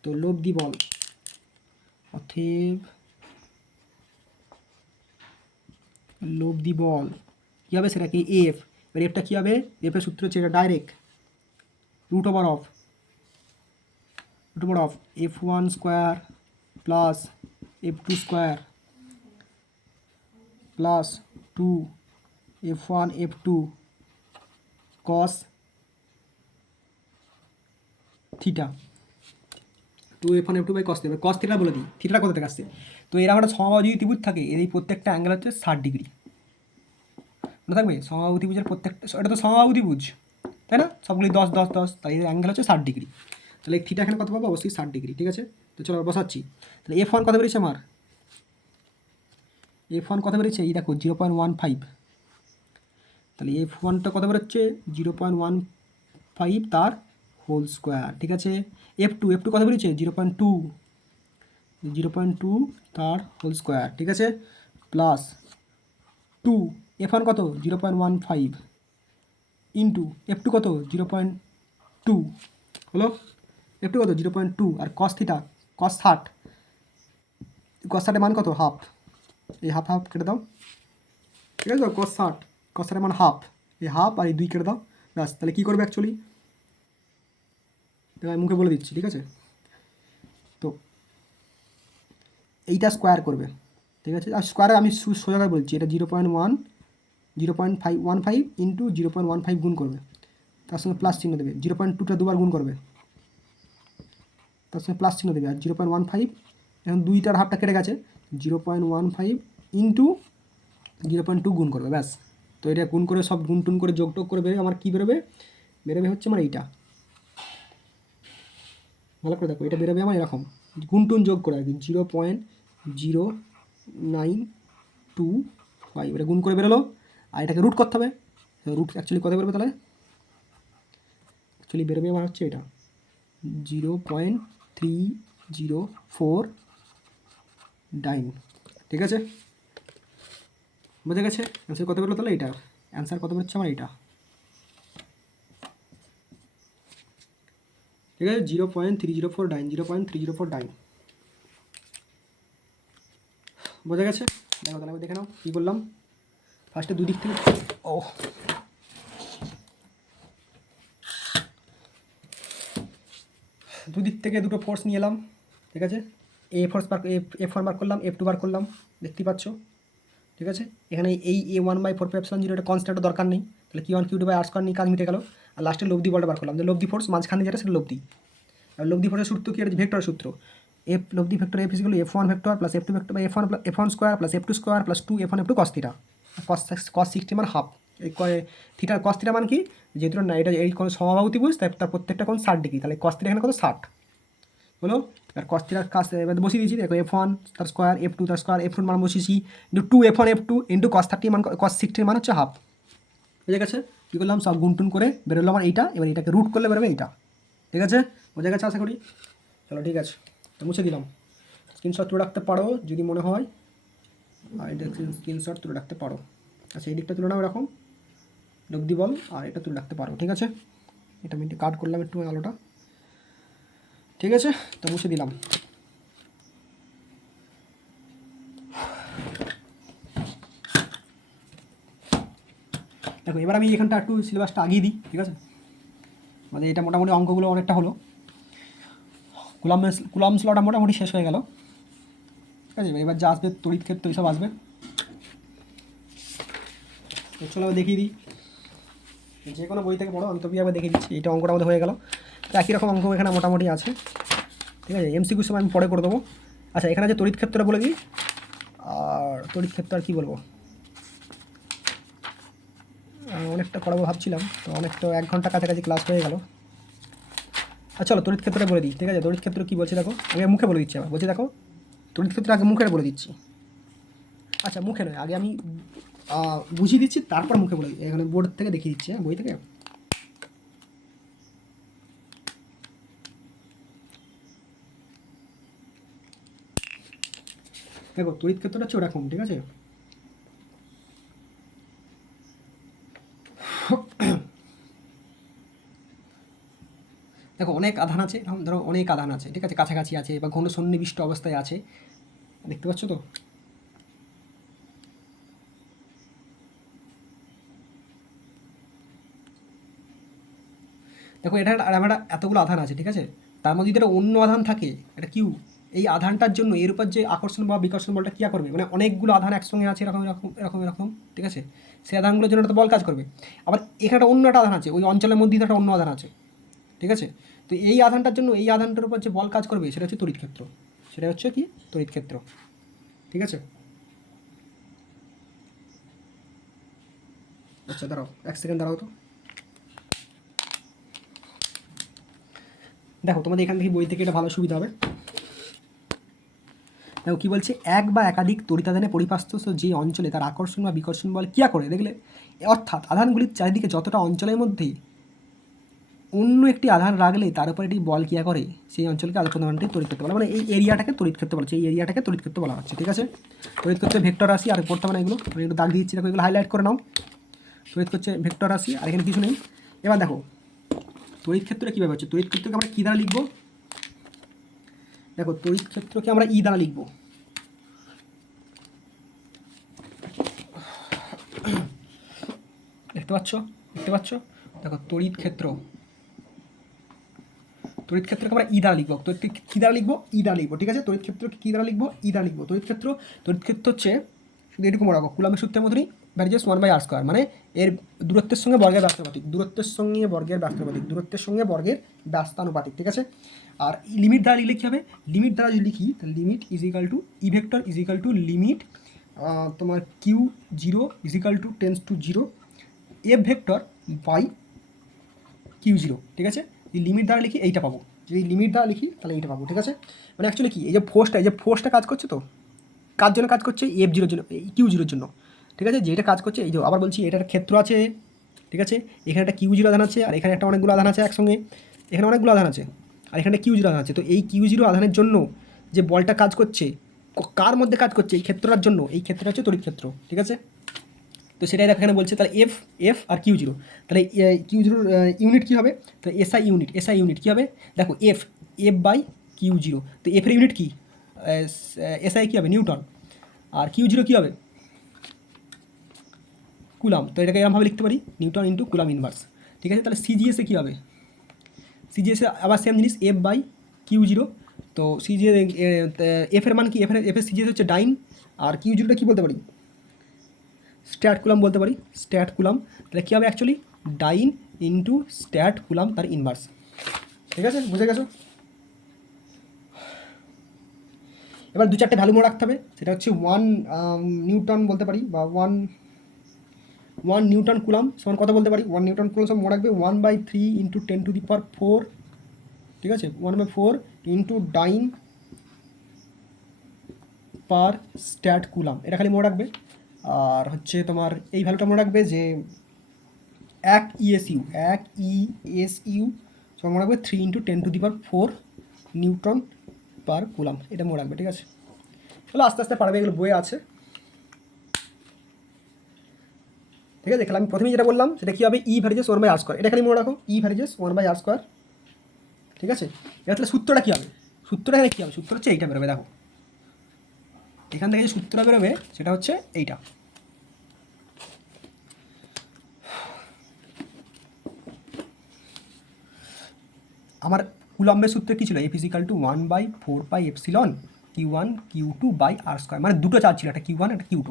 তো লব্ধি বল, অতএব লব্ধি বল কী হবে, সেটা কি এফ, এবার এফটা কী হবে, এফের সূত্র হচ্ছে এটা direct root over of F1² plus F2² plus 2 f1 f2 cos theta, 2f1 f2 by cos theta, cos theta বলে দিই, থিটাটা কোথা থেকে আসছে? তো এরকম একটা সমবাহু যদি ত্রিভুজ থাকে এর এই প্রত্যেকটা অ্যাঙ্গেল হচ্ছে 60 ডিগ্রি, মনে থাকবে সমবাহু ত্রিভুজের প্রত্যেকটা, এটা তো সমবাহু ত্রিভুজ তাই না, সবগুলি 10 10 10, তাই এর অ্যাঙ্গেল হচ্ছে 60 ডিগ্রি। তাহলে থিটা এখানে কত পাবো? অবশ্যই 60 ডিগ্রি, ঠিক আছে। তো চলো বসাচ্ছি, তাহলে f1 কত বেরিয়েছে আমার? f1 কত বেরিয়েছে? এই দেখো 0.15, তাহলে f1টা কত বেরোচ্ছে? 0.15 তার হোল স্কোয়ার, ঠিক আছে। f2 কত বেরিয়েছে? 0.2 তার হোল স্কোয়ার, ঠিক আছে, প্লাস 2, f1 কত? 0.15 ইন্টু f2 কত? 0.2 হলো, f2 কত? 0.2, আর cos থিটা cos 60, cos 60 মান কত? হাফ, এই হাফ হাফ কেটে দাও, ঠিক আছে তো, cos 60 মান হাফ, এই হাফ আর এই 2 কেটে দাও, ব্যাস। তাহলে কী করবে অ্যাকচুয়ালি, আমি মুখে বলে দিচ্ছি, ঠিক আছে। তো এইটা স্কোয়ার করবে, ঠিক আছে, আর স্কোয়ারে আমি সোজা বলছি, এটা 0.15 ইন্টু 0.15 গুণ করবে, তার সঙ্গে প্লাস চিহ্ন দেবে, 0.2টা দুবার গুণ করবে, তার সঙ্গে প্লাস চিহ্ন দেবে, আর 0.15 এখন 2টার হাফটা কেটে গেছে, 0.15 ইন্টু 0.2 গুণ করবে, ব্যাস। তো এটা গুণ করে সব গুণ টুন করে যোগ টোগ করে বেরোবে আমার কী বেরোবে? বেরোবে হচ্ছে আমার এইটা, ভালো করে দেখো, এটা বেরোবে আমার এরকম, গুণ টুন যোগ করে আর কি, 0.0925, এটা গুণ করে বেরোলো, আর এটাকে রুট করতে হবে, রুট অ্যাকচুয়ালি কত বেরোবে তাহলে? অ্যাকচুয়ালি বেরোবে আমার হচ্ছে এটা 0.304, ঠিক আছে, বোঝা গেছে? অ্যান্সার কত বেরোলো তাহলে? এটা অ্যান্সার কত বেরোচ্ছে আমার? এইটা, ঠিক আছে, 0.304, বোঝা গেছে? দেখো তাহলে দেখে নাও কী করলাম। ফার্স্টে দুদিক থেকে দুদিক থেকে দুটো ফোর্স নিয়ে এলাম, ঠিক আছে, F1 বার করলাম, F2 বার করলাম, দেখতেই পাচ্ছ, ঠিক আছে। এখানে এই A1/4πε0 এটা কনস্ট্যান্টের দরকার নেই, তাহলে Q1 Q2/R² নিয়ে কাজ মিটে গেল। আর লাস্টে লব্ধি বলটা বার করলাম, যে লব্ধি ফোর্স মাঝখানে যেটা সেটা লব্ধি, আর লব্ধি ফোর্সের সূত্র কি? এটা ভেক্টরের সূত্র, লব্ধি vector F = F1 vector plus F2 vector by F1 square plus F2 square plus 2 F1 F2 cos theta, cos 60 মান হাফ, এই থিটার cos থিটা মান কি? যেহেতু না এটা এই কোনো সমবাহু ত্রিভুজ, তাই তার প্রত্যেকটা কোণ 60 ডিগ্রি, তাহলে cos থিটা এখানে কত? 60 হলো। আর cos থিটার কাজ এবার বসিয়ে দিয়েছি, দেখো F1 তার স্কোয়ার, F2 তার স্কোয়ার, F2 মান বসিয়েছি into 2 F1 F2 into cos 30 মান, cos 60 মান হচ্ছে হাফ, বুঝে গেছে? কী করলাম? সব গুনটুন করে বেরোলো আমার এইটা, এবার এটাকে রুট করলে বেরোবে এইটা, ঠিক আছে, বোঝা গেছে আশা করি? চলো ঠিক আছে, তো মুছে দিলাম, স্ক্রিনশট তুলে রাখতে পারো যদি মনে হয়, আর এটা স্ক্রিনশট তুলে রাখতে পারো, আচ্ছা এই দিকটা তুলে নাও এরকম লব্ধি বল, আর এটা তুলে রাখতে পারো, ঠিক আছে। এটা আমি কাট করলাম একটু আলোটা, ঠিক আছে, তো মুছে দিলাম। দেখো এবার আমি এখানটা একটু সিলেবাসটা আগিয়ে দিই, ঠিক আছে, মানে এটা মোটামুটি অঙ্কগুলো অনেকটা হলো, কুলাম্বস লটা মোটামুটি শেষ হয়ে গেল, ঠিক আছে। এবার যা আসবে তড়িৎ ক্ষেত্র এইসব আসবে, তো চলো আবার দেখিয়ে দিই, যে কোনো বই থেকে পড়ো, আমি তো আবার দেখিয়ে দিচ্ছি। এটা অঙ্কটা আমাদের হয়ে গেল, তো একই রকম অঙ্ক এখানে মোটামুটি আছে, ঠিক আছে। MCQ সময় আমি পরে করে দেবো। আচ্ছা এখানে যে তড়িৎ ক্ষেত্রটা বলে দিই, আর তড়িৎ ক্ষেত্র আর কী বলবো, অনেকটা পড়াবো ভাবছিলাম, তো অনেকটা 1 ঘন্টা কাছাকাছি ক্লাস হয়ে গেল। আচ্ছা চলো তড়িৎ ক্ষেত্রটা বলে দিই, ঠিক আছে। তড়িৎ ক্ষেত্র কী বলছে দেখো, আমি মুখে বলে দিচ্ছি, আবার বলছি দেখো, তড়িৎ ক্ষেত্র আগে মুখে বলে দিচ্ছি, আচ্ছা মুখে নয়, আগে আমি বুঝিয়ে দিচ্ছি, তারপর মুখে বলে দিই, এখানে বোর্ড থেকে দেখিয়ে দিচ্ছি, হ্যাঁ, বই থেকে। দেখো তড়িৎ ক্ষেত্রটা হচ্ছে ওরকম, ঠিক আছে, দেখো অনেক আধান আছে, ধরো অনেক আধান আছে, ঠিক আছে, কাছাকাছি আছে বা ঘন সন্নিবিষ্ট অবস্থায় আছে, দেখতে পাচ্ছ তো। দেখো এটা আর আমরা এতগুলো আধান আছে, ঠিক আছে, তার মধ্যে যদি একটা অন্য আধান থাকে, এটা কিউ, এই আধানটার জন্য এর উপর যে আকর্ষণ বা বিকর্ষণ বলটা কী করবে, মানে অনেকগুলো আধান একসঙ্গে আছে এরকম এরকম এরকম এরকম, ঠিক আছে, সেই আধানগুলোর জন্য একটা বল কাজ করবে। আবার এখানে একটা অন্য একটা আধান আছে, ওই অঞ্চলের মধ্যেই একটা অন্য আধান আছে, ঠিক আছে। তো এই আধানটার জন্য এই আধানটার উপর যে বল কাজ করবে সেটা হচ্ছে তড়িৎ ক্ষেত্র, সেটা হচ্ছে কি তড়িৎ ক্ষেত্র, ঠিক আছে। আচ্ছা দাঁড়াও, 1 সেকেন্ড দাঁড়াও তো। দেখো তোমাদের এখান থেকে বই থেকে এটা ভালো সুবিধা হবে। দেখো কী বলছে, এক বা একাধিক তড়িতাধানে পরিপাস্ত যে অঞ্চলে তার আকর্ষণ বা বিকর্ষণ বল ক্রিয়া করে, দেখলে, অর্থাৎ আধানগুলির চারিদিকে যতটা অঞ্চলের মধ্যে অন্য একটি আধান রাখলে তার উপর একটি বল ক্রিয়া করে সেই অঞ্চলকে আলোচনা তড়িৎ ক্ষেত্র বলা, মানে এই এরিয়াটাকে তড়িৎ ক্ষেত্র বলা হচ্ছে, এই এরিয়াটাকে তড়িৎ ক্ষেত্র বলা হচ্ছে, ঠিক আছে। তড়িৎ ক্ষেত্রে ভেক্টর রাশি আর পড়তে হবে না, এগুলো আমি একটু দাগ দিচ্ছি, দেখো এগুলো হাইলাইট করে নাও। তড়িৎ ক্ষেত্রে ভেক্টর রাশি আর এখানে কিছু নেই। এবার দেখো তড়িৎ ক্ষেত্রে কীভাবে হচ্ছে, তড়িৎ ক্ষেত্রকে আমরা কী দ্বারা লিখবো, দেখো তড়িৎ ক্ষেত্রকে আমরা ই দ্বারা লিখবো, দেখতে পাচ্ছ, দেখো তড়িৎ ক্ষেত্রকে আমরা ই দ্বারা লিখবো, কী দ্বারা লিখবো, ই দ্বারা লিখবো, ঠিক আছে। তড়িৎ ক্ষেত্রকে কী দ্বারা লিখবো, ই দ্বারা লিখবো। তড়িৎ ক্ষেত্র হচ্ছে শুধু এটুকু মনে রাখো, কুলম্বের সূত্রের মতনই, ভ্যারিজেস 1/r², মানে এর দূরত্বের সঙ্গে বর্গের ব্যস্তানুপাতিক, দূরত্বের সঙ্গে বর্গের ব্যস্তানুপাতিক, ঠিক আছে। আর লিমিট দ্বারা লিখলে কী হবে, লিমিট দ্বারা যদি লিখি তাহলে limit is equal to E vector is equal to limit তোমার Q0 is equal to tends to 0 F vector by Q0, ঠিক আছে। এই লিমিট দ্বারা লিখি এইটা পাবো, যদি লিমিট দ্বারা লিখি তাহলে এইটা পাবো, ঠিক আছে। মানে অ্যাকচুয়ালি কি, এই যে ফোর্সটা কাজ করছে, তো কার জন্য কাজ করছে, F0 জন্য, Q0 জন্য, ঠিক আছে। যেটা কাজ করছে এই যে, আবার বলছি এটা একটা ক্ষেত্র আছে, ঠিক আছে। এখানে একটা Q0 আধান আছে আর এখানে একটা অনেকগুলো আধান আছে একসঙ্গে, এখানে অনেকগুলো আধান আছে আর এখানে Q0 আধান আছে। তো এই Q0 আধানের জন্য যে বলটা কাজ করছে, কার মধ্যে কাজ করছে, এই ক্ষেত্রটার জন্য, এই ক্ষেত্রটা হচ্ছে তড়িৎ ক্ষেত্র, ঠিক আছে। তো সেটাই এখানে বলছে, তাহলে এফ আর Q0, তাহলে Q0 ইউনিট কী হবে, তো এসআই ইউনিট কী হবে, দেখো এফ বাই Q0, তো এফের ইউনিট কী, এসআই কী হবে, নিউটন, আর Q0 কী হবে, কুলাম। তো এটাকে এরকমভাবে লিখতে পারি, নিউটন ইন্টু কুলাম ইনভার্স, ঠিক আছে। তাহলে সিজিএসে কী হবে, সিজিএসে আবার সেম জিনিস, এফ বাই Q0, তো সিজিএস এফের মান কি, এফের সিজিএস হচ্ছে ডাইন, আর Q0টা কী বলতে পারি, স্ট্যাট কুলাম বলতে পারি, স্ট্যাট কুলাম। তাহলে কী হবে অ্যাকচুয়ালি, ডাইন ইন্টু স্ট্যাট কুলাম তার ইনভার্স, ঠিক আছে, বুঝে গেছো। এবার 2-4টে ভ্যালু মনে রাখতে হবে, সেটা হচ্ছে 1 নিউটন বলতে পারি, বা 1 নিউটন কুলাম সমান কত বলতে পারি, 1 নিউটন কুলাম সমান মনে রাখবে 1/3 ইন্টু 10⁴, ঠিক আছে, 1/4 ইন্টু ডাইন পার স্ট্যাট কুলাম, এটা খালি মনে রাখবে। আর হচ্ছে তোমার এই ভ্যালুটা মনে রাখবে যে 1 ইএসইউ সমান মনে রাখবে 3 ইন্টু 10⁴ নিউটন পার কুলাম, এটা মনে রাখবে, ঠিক আছে। তাহলে আস্তে আস্তে পারবে, এগুলো বইয়ে আছে, ঠিক আছে। দেখলাম আমি প্রথমেই যেটা বললাম সেটা কী হবে, ই ভ্যারিজেস 1/r², এটা খালি মনে রাখো, ই ভ্যারিজেস 1/r², ঠিক আছে। এবার তাহলে সূত্রটা কী হবে, সূত্রটা এখানে কী হবে, সূত্র হচ্ছে এইটা বেরোবে, দেখো এখান থেকে যে সূত্রটা বেরোবে সেটা হচ্ছে এইটা, আমার কুলম্বের সূত্রে কী ছিল, F is equal two 1/4πε Q1 Q2/r², মানে দুটো চার্জ ছিল, একটা Q1 একটা Q2,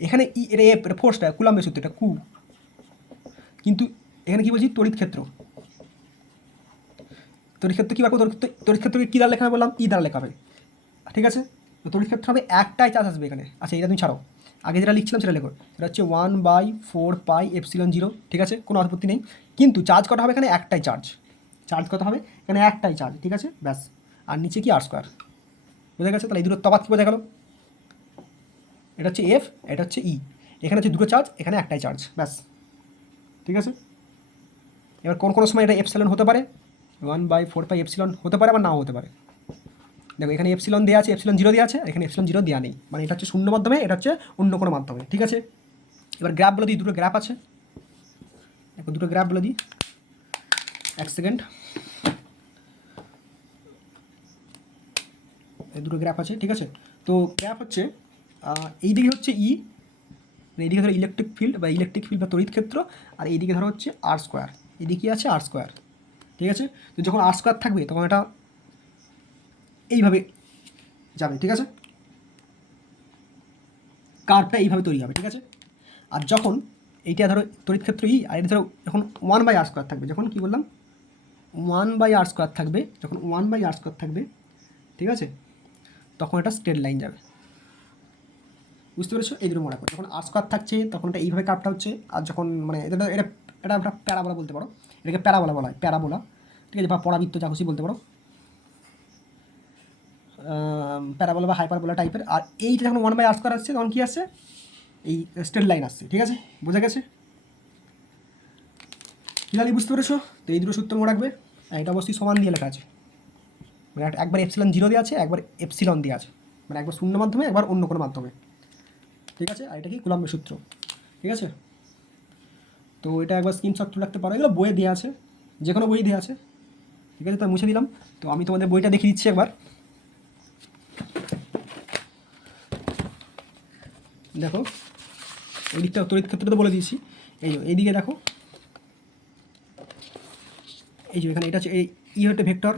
এখানে ই এটা এফ, এটা ফোর্সটা কুলম্বের সূত্র, এটা কু, কিন্তু এখানে কী বলছি, তড়িৎ ক্ষেত্র কী রাখবো, তড়িৎ ক্ষেত্রকে কী দ্বারা লেখা হবে বললাম, ই দ্বারা লেখা হবে, ঠিক আছে। তো তড়িৎ ক্ষেত্র হবে একটাই চার্জ আসবে এখানে, আচ্ছা এটা তুমি ছাড়ো, আগে যেটা লিখছিলাম সেটা লেখো, সেটা হচ্ছে 1/4πε0, ঠিক আছে, কোনো আপত্তি নেই। কিন্তু চার্জ কটা হবে এখানে, একটাই চার্জ কত হবে এখানে, একটাই চার্জ, ঠিক আছে, ব্যাস। আর নিচে কি r², বোঝা গেছে। তাহলে এই দুটো তফাৎ কী বোঝা গেল, এটা হচ্ছে এফ, এটা হচ্ছে ই, এখানে হচ্ছে দুটো চার্জ, এখানে একটাই চার্জ, ব্যাস, ঠিক আছে। এবার কোনো সময় এটা এপসিলন হতে পারে, 1/4πε হতে পারে, আবার নাও হতে পারে। দেখো এখানে এপসিলন দেওয়া আছে, এপসিলন 0 দেওয়া আছে, এখানে এপসিলন 0 দেওয়া নেই, মানে এটা হচ্ছে শূন্য মাধ্যমে, এটা হচ্ছে অন্য কোনো মাধ্যমে, ঠিক আছে। এবার গ্রাফ বলে দিই, দুটো গ্রাফ আছে, দেখো দুটো গ্রাফ বলে দিই, 1 সেকেন্ড, দুটো গ্রাফ আছে, ঠিক আছে। তো গ্রাফ হচ্ছে এইদিকে হচ্ছে ই, এইদিকে ধরো ইলেকট্রিক ফিল্ড বা তড়িৎ ক্ষেত্র, আর এইদিকে ধরো হচ্ছে r², এদিকে আছে r², ঠিক আছে। তো যখন r² থাকবে তখন এটা এইভাবে যাবে, ঠিক আছে। কার্ভটা এইভাবে তৈরি হবে, ঠিক আছে। আর যখন এইটা ধরো তড়িৎ ক্ষেত্র ই, আর এটা ধরো যখন 1/r² থাকবে, যখন কি বললাম 1/r² থাকবে, যখন 1/r² থাকবে, ঠিক আছে, তখন এটা স্ট্রেট লাইন যাবে, বুঝতে পেরেছো। এই দুটো মনে রাখো, যখন r² থাকছে তখন এটা এইভাবে কার্ভটা হচ্ছে, আর যখন মানে এটা এটা এটা একটা প্যারাবোলা বলতে পারো, এটাকে প্যারাবোলা বলা হয়, প্যারাবোলা, ঠিক আছে, বা পরাবৃত্ত যা খুশি বলতে পারো, প্যারাবোলা বা হাইপারবোলা টাইপের। আর এইটা যখন 1/r² আসছে তখন কী আসছে, এই স্ট্রেট লাইন আসছে, ঠিক আছে, বোঝা গেছে, ক্লিয়ারলি বুঝতে পেরেছো। তো এই দুটো সূত্র মনে রাখবে। এটা অবশ্যই সমান দিয়ে লেখা আছে, মানে একবার এপসিলন 0 দিয়ে আছে, একবার এপসিলন দিয়ে আছে, মানে একবার শূন্য মাধ্যমে, একবার অন্য কোনো মাধ্যমে, ঠিক আছে। আর এটা কি কুলম্বের সূত্র, ঠিক আছে। তো এটা একবার স্ক্রিনশট রাখতে পারো, এগুলো বইয়ে দেওয়া আছে, যে কোনো বই দেওয়া আছে, ঠিক আছে। তো মুছে দিলাম। তো আমি তোমাদের বইটা দেখিয়ে দিচ্ছি একবার, দেখো ওই দিকটা তড়িৎ ক্ষেত্রে তো বলে দিয়েছি। এইদিকে দেখো, এই যে এখানে এটা হচ্ছে এই ই হচ্ছে ভেক্টর,